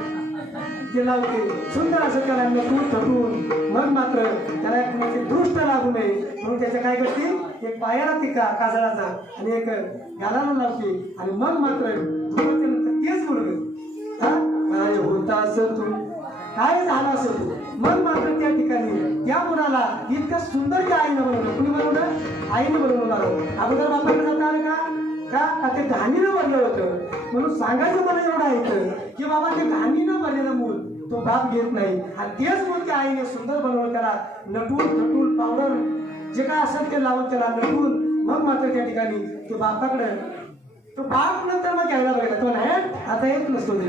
ते लावते, सुंदर असं त्याला नटून थटून मग मात्र त्याला एक म्हणजे दृष्ट लागू नये म्हणून त्याच्या काय करते एक पायाला टिका काजळाचा आणि एक गालाला लावते आणि मग मात्र तेच मुलगा काय होता असं तू काय झालं असं तू मग मात्र त्या ठिकाणी त्या मुलाला इतकं सुंदर त्या आईनं बनवलं. कुणी बनवलं? आईनं बनवलं. अगोदर बापाकडे जाता आलं का ते घाणीनं बनलं होतं. म्हणून सांगायचं मला एवढं आहे की बाबा ते घाणीनं बनलेलं मूल तो बाप घेत नाही आणि तेच मूल त्या आईने सुंदर बनवलं, त्याला नटून थटून पावडर जे काय असेल ते लावून त्याला नटून मग मात्र त्या ठिकाणी ते बापाकडे तो बाप नंतर मग घ्यायला पाहिजे. तो नाही आता येत नसतो मग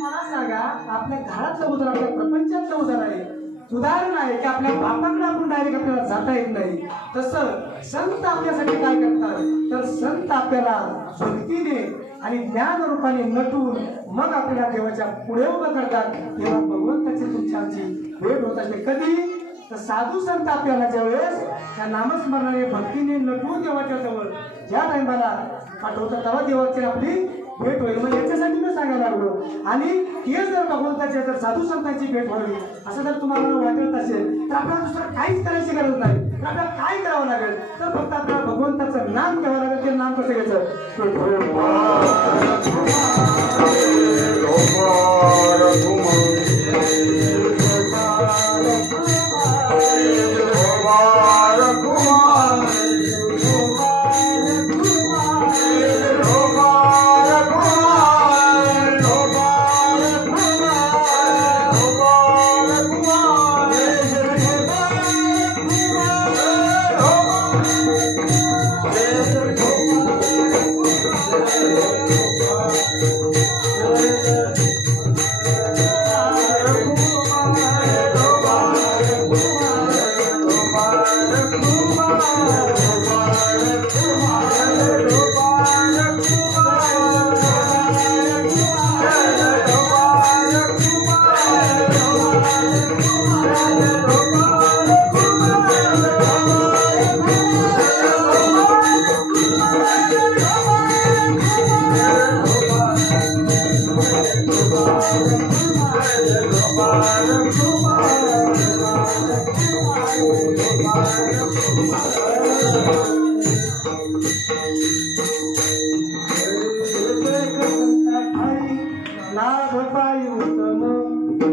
मला सांगा आपल्या घरातलं उदाहरण आपल्या प्रपंचातलं उदाहरण आहे की आपल्या बापाकडे आपण डायरेक्ट आपल्याला जाता येत नाही. तसं संत आपल्यासाठी काय करतात तर संत आपल्याला भक्तीने आणि ज्ञान रूपाने नटून मग आपल्याला देवाच्या पुढे उभं करतात. तेव्हा भगवंताची तुमची आमची भेट होत असते. कधी तर साधू संत आपल्याला ज्यावेळेस त्या नामस्मरणाने भक्तीने नटून देवाच्या जवळ ज्या टाइमाला पाठवतात तेव्हा देवाची आपली भेट होईल. मग याच्यासाठी मी सांगायला लागलो. आणि हे जर भगवंताच्या जर साधू संतांची भेट व्हावी असं जर तुम्हाला वाटत असेल तर आपल्याला दुसरं काहीच करायची गरज नाही. तर आपल्याला काय करावं लागेल तर फक्त आपल्याला भगवंताचं नाम घ्यावं लागेल. ते नाम कसं घ्यायचं लाभ पायी उत्तम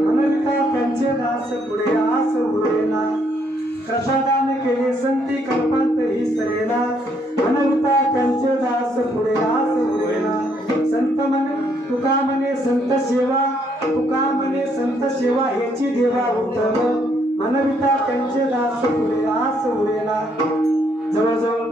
अनविता त्यांचे दास पुढे आस उरेना प्रसादान केले संती कल्पांत ही सरेना अनविता त्यांचे दास पुढे आस उरेना संत म्हणे तुका म्हणे संत सेवा तुका म्हणे संत सेवा ह्याची देवा उत्तम अनविता त्यांचे दास पुढे आस उरेना जवळजवळ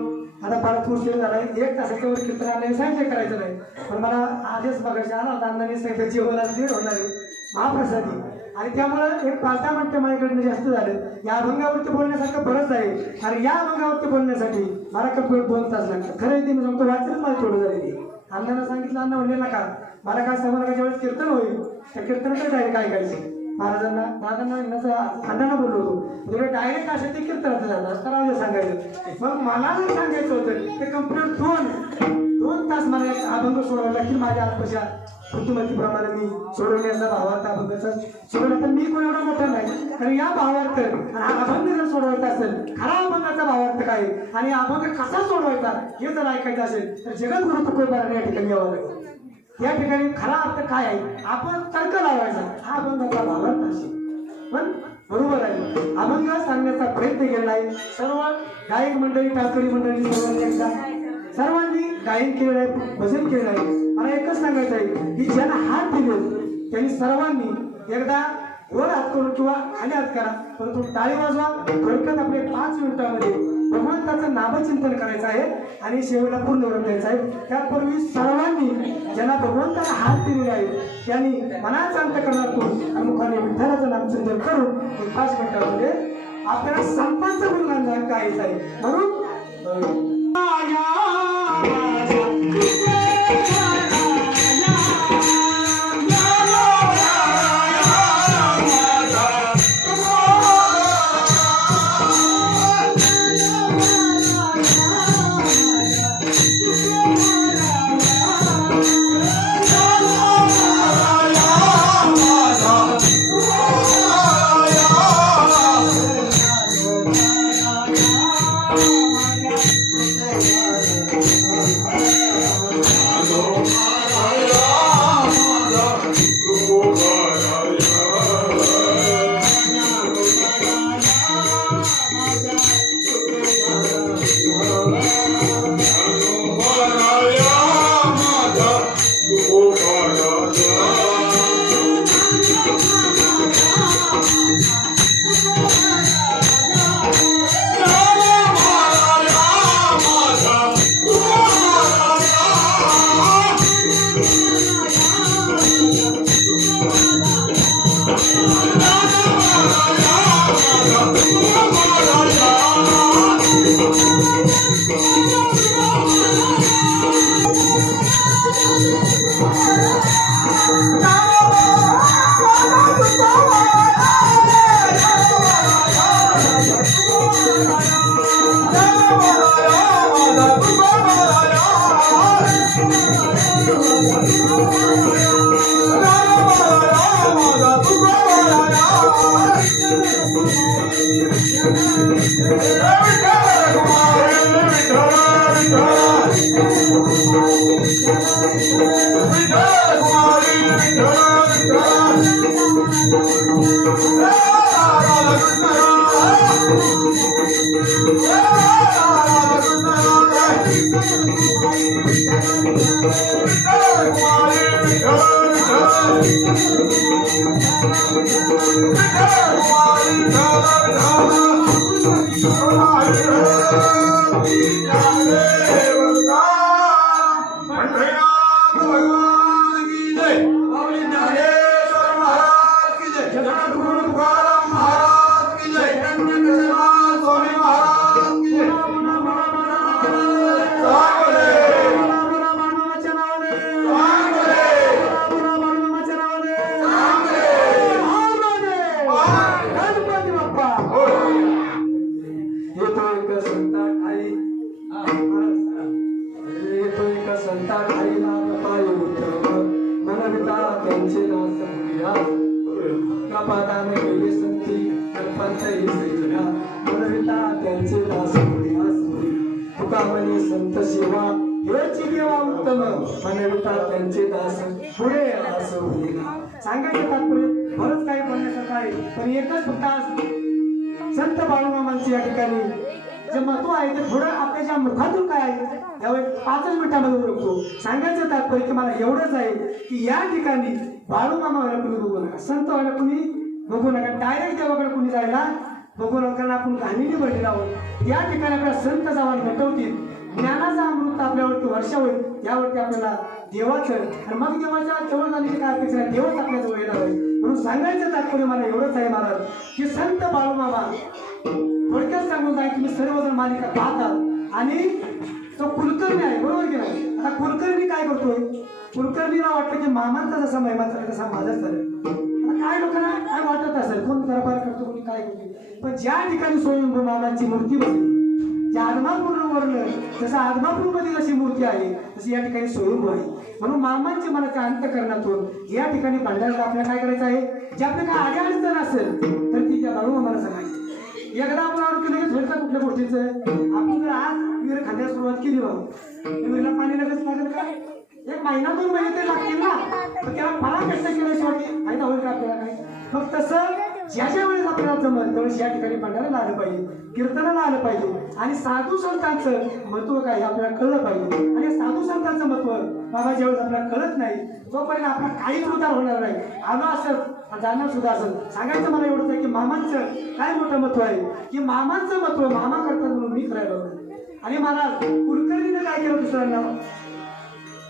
आता फार उशीर झालाय 1 तासाच्या वर कीर्तनाने सांगितले करायचं नाही पण मला आधीच बघायचे आला होता अंदाने सांगितलं जेवणाला दीड होणार आहे महाप्रसादी आणि त्यामुळं एक 5-10 मिनिटं माझ्याकडनं जास्त झालं या अभंगावरती बोलण्यासारखं बरंच आहे आणि या अभंगावरती बोलण्यासाठी मला कमीत 2 तास लागतात खरं ते मी सांगतो वाचलंच मला थोडं झाले ते अण्णांना सांगितलं अण्णा म्हणले नका मला काय समजलं का ज्यावेळेस कीर्तन होईल त्या कीर्तनाकडे डायरेक्ट काय करायचं महाराजांना दादांना अण्णांना बोललो होतो जेवढे डायरेक्ट असे ते कीर्तनाचं जाणार तर सांगायचं मग मला जर सांगायचं होतं ते कंप्लीट 2 तास मला एक अभंग सोडवायला लागतील माझ्या आत्मशा ऋतुमतीप्रमाणे मी सोडवण्याचा भावार्थ अभंगाचा सोडवला तर मी कोण एवढा मोठा नाही कारण या भावार्थ हा अभंग जर सोडवायचा असेल खरा अभंगाचा भावार्थ काय आणि अभंग कसा सोडवायचा हे जर ऐकायचं असेल तर जगद्गुरु तुकोबाराने या ठिकाणी यावं लागेल या ठिकाणी खरा अर्थ काय आहे आपण तर्क लावायचा हा अभंगाचा भावार्थ असेल पण बरोबर आहे अभंग सांगण्याचा प्रयत्न केला आहे सर्व गायक मंडळी टाकळी मंडळी सर्वांनी एकदा सर्वांनी गायन केलेलं आहे भजन केलेलं आहे मला एकच सांगायचं आहे की ज्यांना हात दिले त्यांनी सर्वांनी एकदा वर हात करून किंवा खाली हात करा परंतु टाळी वाजवा थोडक्यात आपले 5 मिनिटांमध्ये भगवंताचं नामचिंतन करायचं आहे आणि शेवटला पूर्ण वरून द्यायचं आहे त्यापूर्वी सर्वांनी ज्यांना भगवंताला हात दिलेले आहे त्यांनी मनाचा अंतःकरणातून मुखाने विठ्ठलाचं नामचिंतन करून 5 मिनिटांमध्ये आपल्याला संतांचं गुणगान गायचं आहे म्हणून म्हणविता त्यांचे दास होई. तुका म्हणे संत सेवा हेची देवा उत्तम म्हणविता त्यांचे दास पुढे असं होईना. सांगायचं तात्पर्य बरंच काही बोलण्यासारखं आहे, पण एकच फक्त आज संत बाळूमामांचे या ठिकाणी जे महत्व आहे ते थोडं आपल्याच्या मुखातून काय आहे त्यावेळी 5 मिनिटांमध्ये ओळखतो. सांगायचं तात्पर्य की मला एवढंच आहे की या ठिकाणी बाळूमामा व्हायला कुणी बघू नका, संत व्हायला कुणी बघू नका, डायरेक्ट देवाकडे कुणी जायला बघू नका. कारण आपण घाणीने भरलेला आहोत. या ठिकाणी आपल्याला संत जावा भेटवतील, ज्ञानाचा अमृत आपल्यावरती वर्षा होईल, त्यावरती आपल्याला देवाचं आणि मग देवाच्या जवळ जाण्याची काय अपेक्षा नाही, देवच आपल्या जवळ येणार आहे. म्हणून सांगायचं तात्पर्य मला एवढंच आहे महाराज की संत बाळूमामा थोडक्यात सांगून जाईल. तुम्ही सर्वजण मालिका पाहतात आणि तो कुलकर्णी आहे, बरोबर की नाही. आता कुलकर्णी काय करतोय, कुलकर्णीला वाटतं की मामांचा जसा महिमा चालेल तसा माझाच चालेल. आता काय लोकांना काय वाटत असेल, कोण दरबार करतो कोणी काय करतो, पण ज्या ठिकाणी स्वयंभू मामांची मूर्ती बसली, ज्या आदमापूरवरनं जसं आदमापूरमध्ये जशी मूर्ती आहे तशी या ठिकाणी स्वयंभू आहे. म्हणून मामांची मनाच्या अंतःकरणातून या ठिकाणी भांडायला आपल्याला काय करायचं आहे, जे आपल्या काय आधी अडचण असेल तर ती त्या बाळूमामाला सांगायची. एकदा आपण आरोग्य लगेच होईल कुठल्या गोष्टीचं, आपण जर आज विहीर खाण्यास सुरुवात केली बाबा विहिरीला पाणी लगेच लागेल का, 1 महिना 2 महिने ते लागतील ना, पण त्याला मला कष्ट केल्याशिवाय फायदा होईल का आपल्याला काय. मग तसं ज्याच्या वेळेस आपल्याला जमल त्यावेळेस या ठिकाणी भांडायला आलं पाहिजे, कीर्तनाला आलं पाहिजे आणि साधू संतांचं महत्व काय आपल्याला कळलं पाहिजे. आणि साधू संतांचं महत्व बाबा ज्यावेळेस आपल्याला कळत नाही तोपर्यंत आपला काहीच उद्धार होणार नाही. आलो असेल जाणं सुद्धा असेल. सांगायचं मला एवढंच आहे की मामांचं काय मोठं महत्व आहे की मामांचं महत्व मामा करतात म्हणून मी करायला. आणि महाराज कुलकर्णीने काय केलं,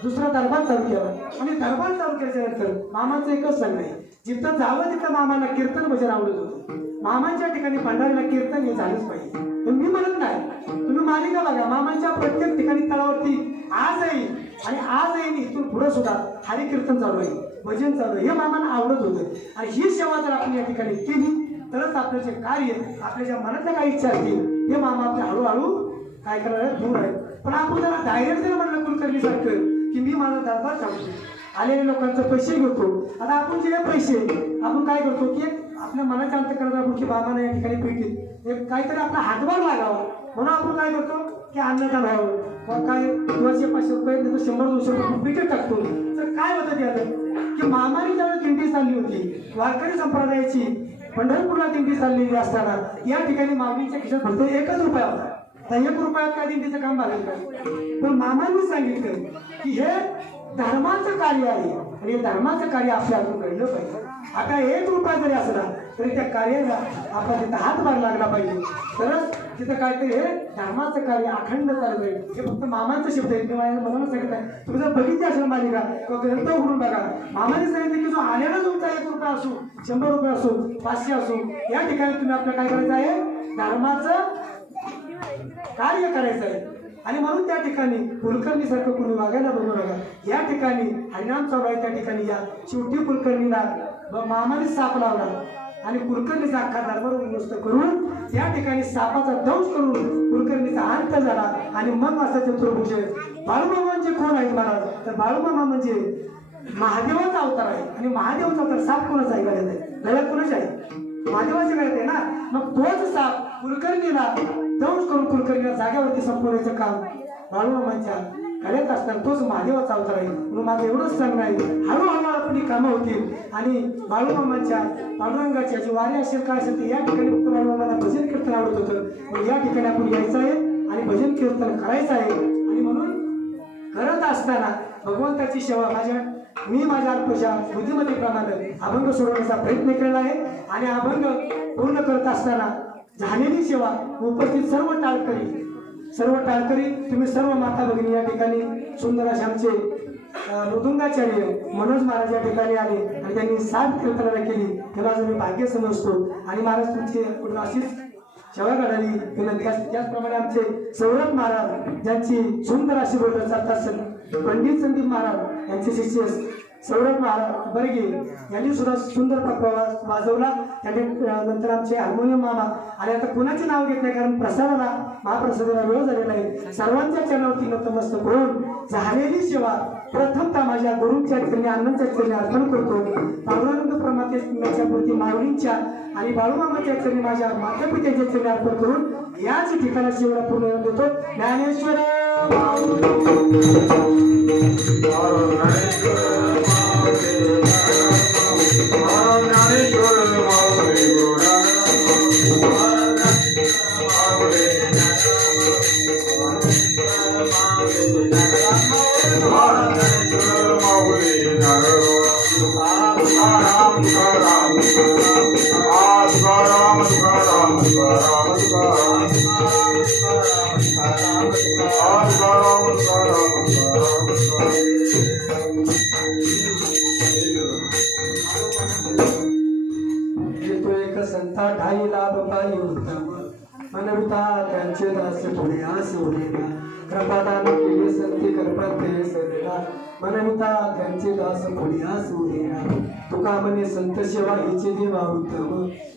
दुसरा दरबार चालू केला आणि दरबार चालू केल्यानंतर मामाचं एकच सांगणं आहे, जिथं जावं तिथं मामाला कीर्तन भजन आवडत होतं. मामांच्या ठिकाणी भंडारीला कीर्तन हे झालंच पाहिजे. पण मी म्हणत नाही, तुम्ही मालिका बघा, मामांच्या प्रत्येक ठिकाणी तळावरती आजही आणि आजही इथून पुढे सुद्धा हरी कीर्तन चालू आहे, भजन चालू आहे. हे मामांना आवडत होतं आणि ही सेवा जर आपण या ठिकाणी केली तरच आपलं जे कार्य आपल्या ज्या मनातल्या काही इच्छा असतील हे मामा आपल्या हळूहळू काय करणार दूर आहे. पण आपण जरा डायरेक्ट जर म्हणलं कुलकर्णीसारखं की मी माझा दरबार चालतो, आलेल्या लोकांचे पैसे घेतो. आता आपण जे पैसे आपण काय करतो की आपल्या मनाच्या अंतःकरणात आपण की बाबांना या ठिकाणी पेटीत एक काहीतरी आपला हातभार लागावा म्हणून आपण काय करतो की अन्नदान व्हावं किंवा काय 200-500 रुपये 100-200 रुपये पेटीत टाकतो. तर काय होतं त्याला की मामाने ज्यावेळेस दिंडी चालली होती, वारकरी संप्रदायाची पंढरपूरला दिंडी चाललेली असताना या ठिकाणी माऊलींच्या खिशात फक्त 1 रुपया होता. त्या 1 रुपयात काय दिंडीचं काम भागेल का. पण मामांनी सांगितलं की हे धर्माचं कार्य आहे आणि धर्माचं कार्य आपल्या हातून घडलं पाहिजे. आता 1 रुपया जरी असला तरी त्या कार्याला आपला तिथं हातभार लागला पाहिजे, तरच तिथं काहीतरी हे धर्माचं कार्य अखंड चालू आहे. हे फक्त मामांचं शब्द आहे, मला सांगितलं. तुम्ही जर बघितली असेल मालिका किंवा ग्रंथ उघडून बघा, मामाने सांगितलं की जो आलेला तुमचा 1 रुपया असो, 100 रुपये असो, 500 असो, या ठिकाणी तुम्ही आपल्याला काय करायचं आहे, धर्माचं कार्य करायचं आहे. आणि म्हणून त्या ठिकाणी कुलकर्णीसारखं कुणी वागायला बघू नका. या ठिकाणी हरिनाम चालू आहे, त्या ठिकाणी या शेवटी कुलकर्णीला मामाने साप लावला आणि कुलकर्णीचा अख्खा दरबार उद्ध्वस्त करून त्या ठिकाणी सापाचा दंश करून कुलकर्णीचा अंत झाला. आणि मग असा चतुर्भुज बाळूमामांचे कोण आहेत महाराज, तर बाळूमामा म्हणजे महादेवाचा अवतार आहे. आणि महादेवाचा अवतार साप कोणाचा आहे, गळ्यात आहे, गळ्यात कोणाच्या आहे, महादेवाच्या गळ्यात आहे ना. मग तोच साप कुलकर्णीला दंश करून कुलकर्णीला जाग्यावरती संपवण्याचं काम बाळूमामांच्या गळ्यात असताना तोच महादेवाचा अवतार आहे. म्हणून माझं एवढंच सांगणं आहे, हळूहळू आपली कामं होतील. आणि बाळूमामांच्या पांडुरंगाच्या जी वारी असेल काय असेल ते या ठिकाणी फक्त बाळूमामाला भजन कीर्तन आवडत होतं. पण या ठिकाणी आपण यायचं आहे आणि भजन कीर्तन करायचं आहे. आणि म्हणून करत असताना भगवंताची सेवा मी माझ्या अल्पशा बुद्धिमत्तेप्रमाणे अभंग सोडवण्याचा प्रयत्न केला आहे. आणि अभंग पूर्ण करत असताना झालेली सेवा उपस्थित सर्व टाळकरी तुम्ही सर्व माता भगिनी या ठिकाणी सुंदर असे आमचे मृदुंगाचार्य मनोज महाराज या ठिकाणी आले आणि त्यांनी 7 कीर्तनाला केली. त्याला मी भाग्य समजतो. आणि महाराज तुमची कुठून अशीच सेवा घडावी विनंती असते. त्याचप्रमाणे आमचे सौरभ महाराज ज्यांची सुंदर अशी बोलत चालतात, पंडित संदीप महाराज यांचे शिष्य सौरभ महाराज बर्गे यांनी सुद्धा सुंदर प्रवास वाजवला. त्यांनी नंतर आमचे हार्मोनियम मामा. आणि आता कुणाचे नाव घेत नाही कारण प्रसाराला महाप्रसादाला वेळ झालेला आहे. सर्वांच्या चरणावरती नतमस्तक होऊन झालेली सेवा प्रथमतः माझ्या गुरूंच्या चरणी अण्णांच्या चरणी अर्पण करतो. पांडुरंग परमात्म्याच्या मूर्ती माऊलींच्या आणि बाळूमामाच्या चरणी माझ्या माता पित्याच्या चरणी अर्पण करून याच ठिकाणाची एवढा पूर्ण येऊन देतो. ज्ञानेश्वर येतो एक संता ढाई लाभ पायी उत्तम मनविता त्यांचे दास पुढे आस उडेला कृपादान केले संती कृपाते सरेला मनविता त्यांचे दास पुढे आस उडेला तुका म्हणे संत सेवा हिचे देवा उत्तम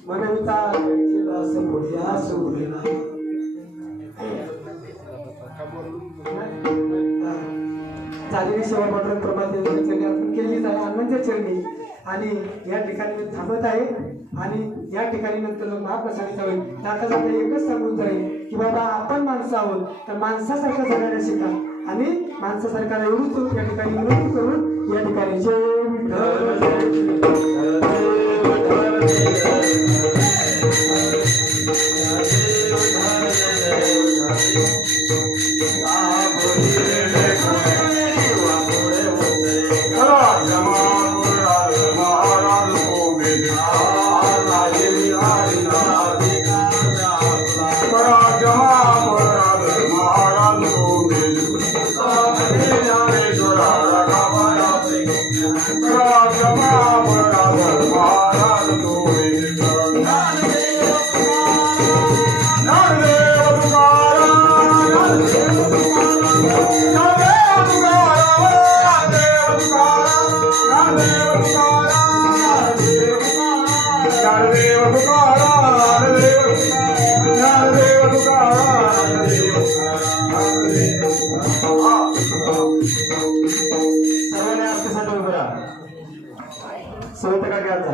मनविता त्यांचे दास पुढे आस उडेला. झालेली सेवा पांडुरंग प्रमात्याच्या चरणी अर्पण केली आहे अण्णांच्या चरणी आणि या ठिकाणी मी थांबत आहे आणि या ठिकाणी नंतर महाप्रसादित होईल. जाता जाता एकच सांगून जाईल की बाबा आपण माणसं आहोत तर माणसासारखं जगायला शिका आणि माणसासारखा एवढंच या ठिकाणी विनंती करून या ठिकाणी जय विठ्ठल सर्वांनी आपल्यासाठी उभं राहा. सोबत का घ्यायचा